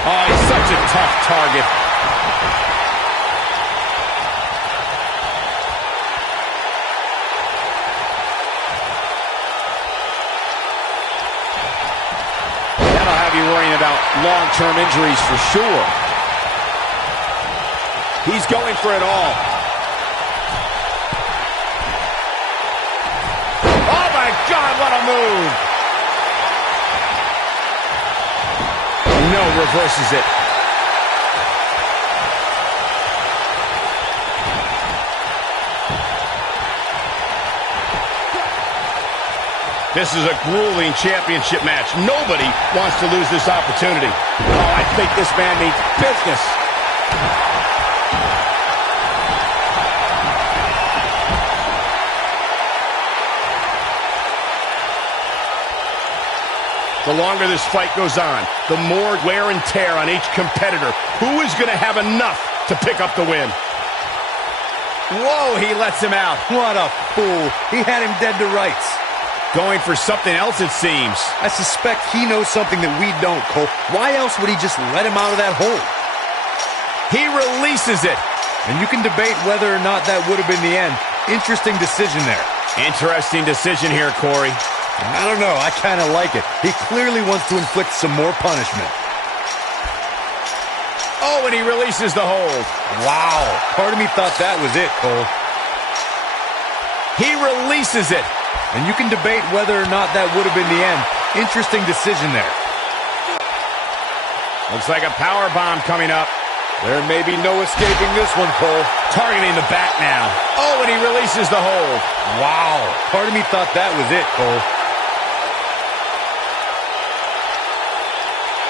Oh, he's such a tough target. That'll have you worrying about long-term injuries for sure. He's going for it all. Oh, my God, what a move. No, reverses it. This is a grueling championship match. Nobody wants to lose this opportunity. Oh, I think this man means business. The longer this fight goes on, the more wear and tear on each competitor. Who is going to have enough to pick up the win? Whoa, he lets him out. What a fool. He had him dead to rights. Going for something else, it seems. I suspect he knows something that we don't, Cole. Why else would he just let him out of that hole? He releases it. And you can debate whether or not that would have been the end. Interesting decision there. Interesting decision here, Corey. I don't know. I kind of like it. He clearly wants to inflict some more punishment. Oh, and he releases the hold. Wow. Part of me thought that was it, Cole. He releases it. And you can debate whether or not that would have been the end. Interesting decision there. Looks like a power bomb coming up. There may be no escaping this one, Cole. Targeting the back now. Oh, and he releases the hold. Wow. Part of me thought that was it, Cole.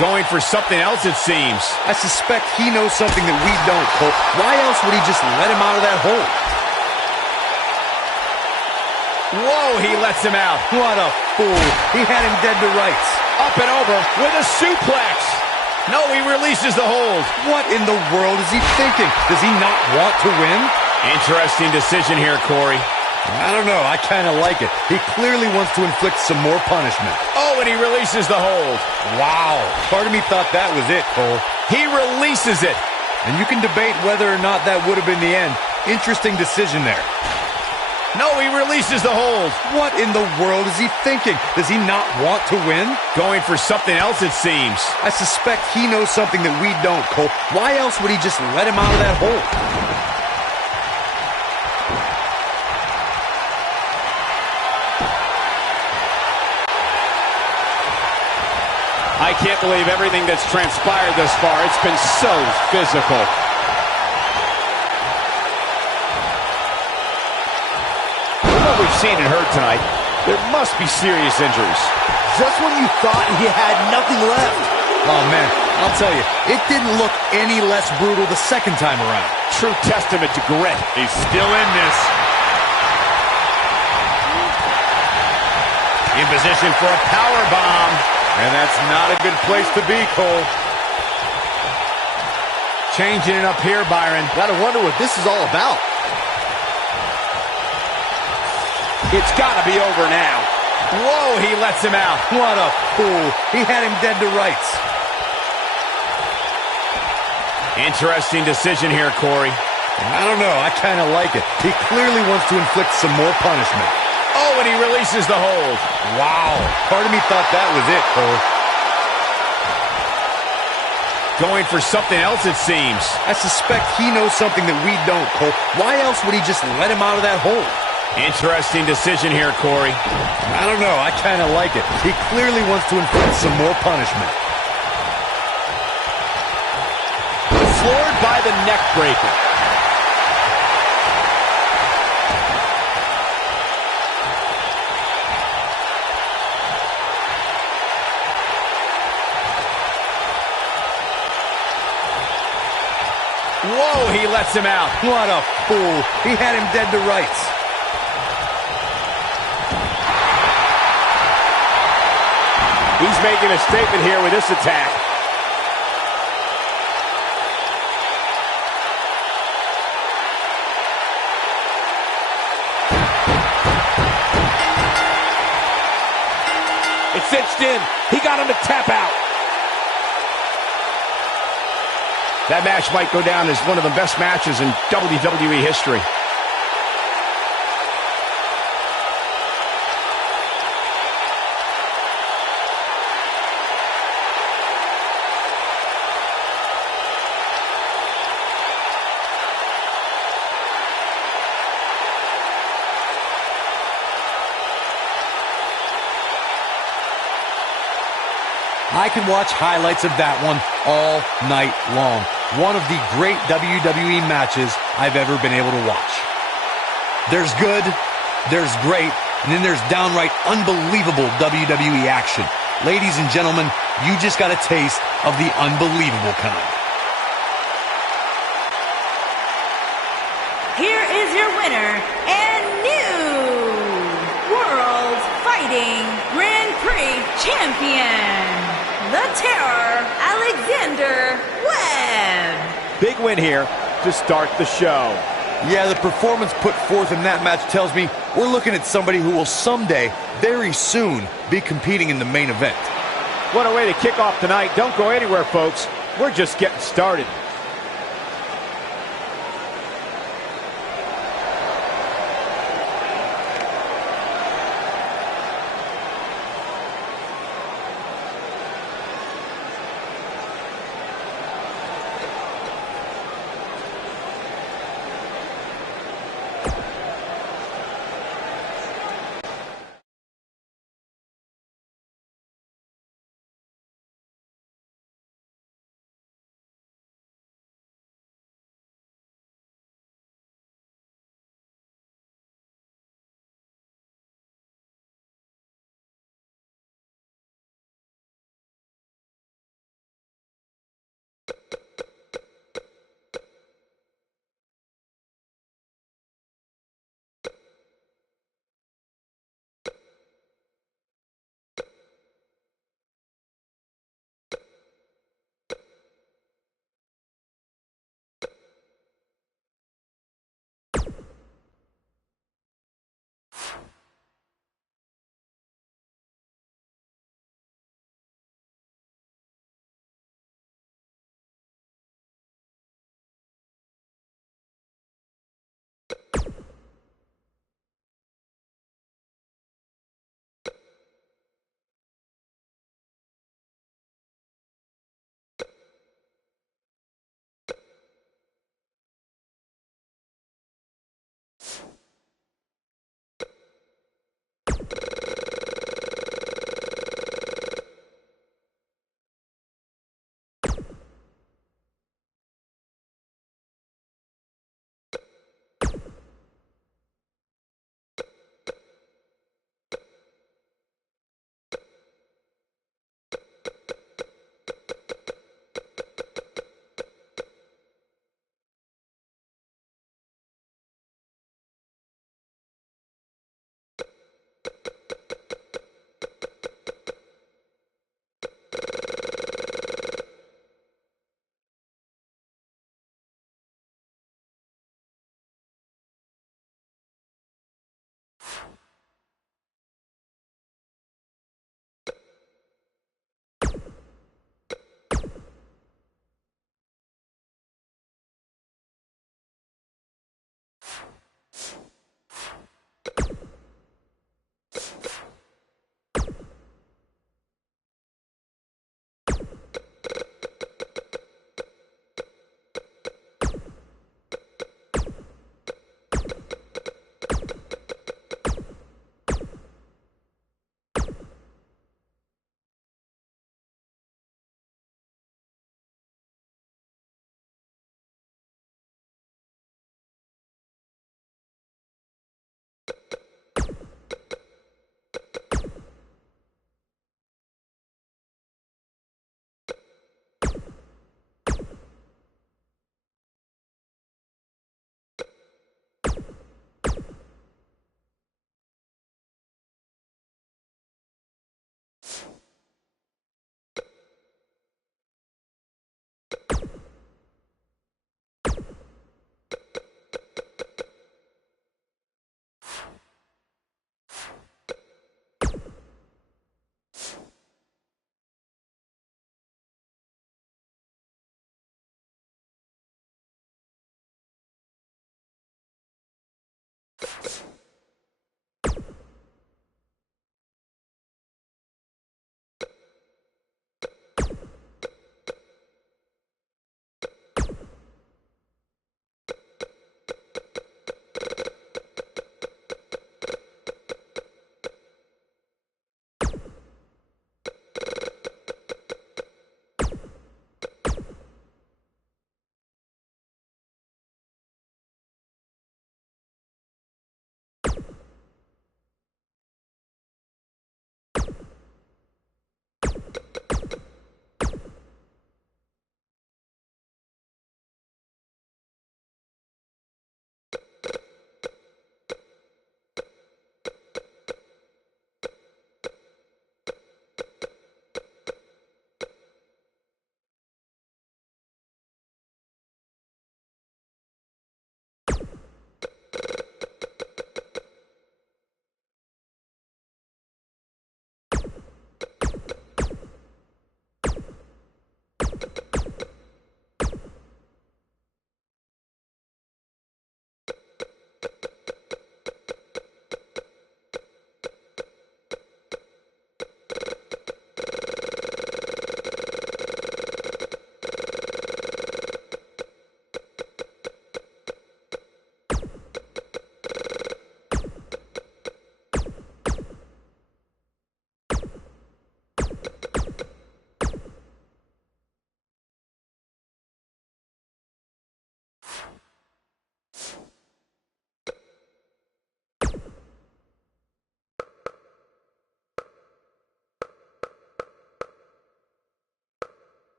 Going for something else, it seems. I suspect he knows something that we don't, Cole. Why else would he just let him out of that hole? Whoa, he lets him out. What a fool. He had him dead to rights. Up and over with a suplex. No, he releases the hold. What in the world is he thinking? Does he not want to win? Interesting decision here, Corey. I don't know. I kind of like it. He clearly wants to inflict some more punishment. Oh, and he releases the hold. Wow. Part of me thought that was it, Cole. He releases it. And you can debate whether or not that would have been the end. Interesting decision there. No, he releases the hold. What in the world is he thinking? Does he not want to win? Going for something else, it seems. I suspect he knows something that we don't, Cole. Why else would he just let him out of that hole? I can't believe everything that's transpired thus far. It's been so physical. What we've seen and heard tonight, there must be serious injuries. Just when you thought he had nothing left. Oh, man, I'll tell you, it didn't look any less brutal the second time around. True testament to grit. He's still in this. In position for a power bomb. And that's not a good place to be, Cole. Changing it up here, Byron. Gotta wonder what this is all about. It's gotta be over now. Whoa, he lets him out. What a fool. He had him dead to rights. Interesting decision here, Corey. I don't know. I kind of like it. He clearly wants to inflict some more punishment. Oh, and he releases the hold. Wow. Part of me thought that was it, Cole. Going for something else, it seems. I suspect he knows something that we don't, Cole. Why else would he just let him out of that hole? Interesting decision here, Corey. I don't know. I kind of like it. He clearly wants to inflict some more punishment. Floored by the neck breaker. Whoa, he lets him out. What a fool. He had him dead to rights. He's making a statement here with this attack. punched in. He got him to tap out. That match might go down as one of the best matches in WWE history. I can watch highlights of that one all night long. One of the great WWE matches I've ever been able to watch. There's good, there's great, and then there's downright unbelievable WWE action. Ladies and gentlemen, you just got a taste of the unbelievable kind. Here is your winner and new World Fighting Grand Prix Champion, the Terror, Alexander Webb. Big win here to start the show. Yeah, the performance put forth in that match tells me we're looking at somebody who will someday, very soon, be competing in the main event. What a way to kick off tonight. Don't go anywhere, folks. We're just getting started.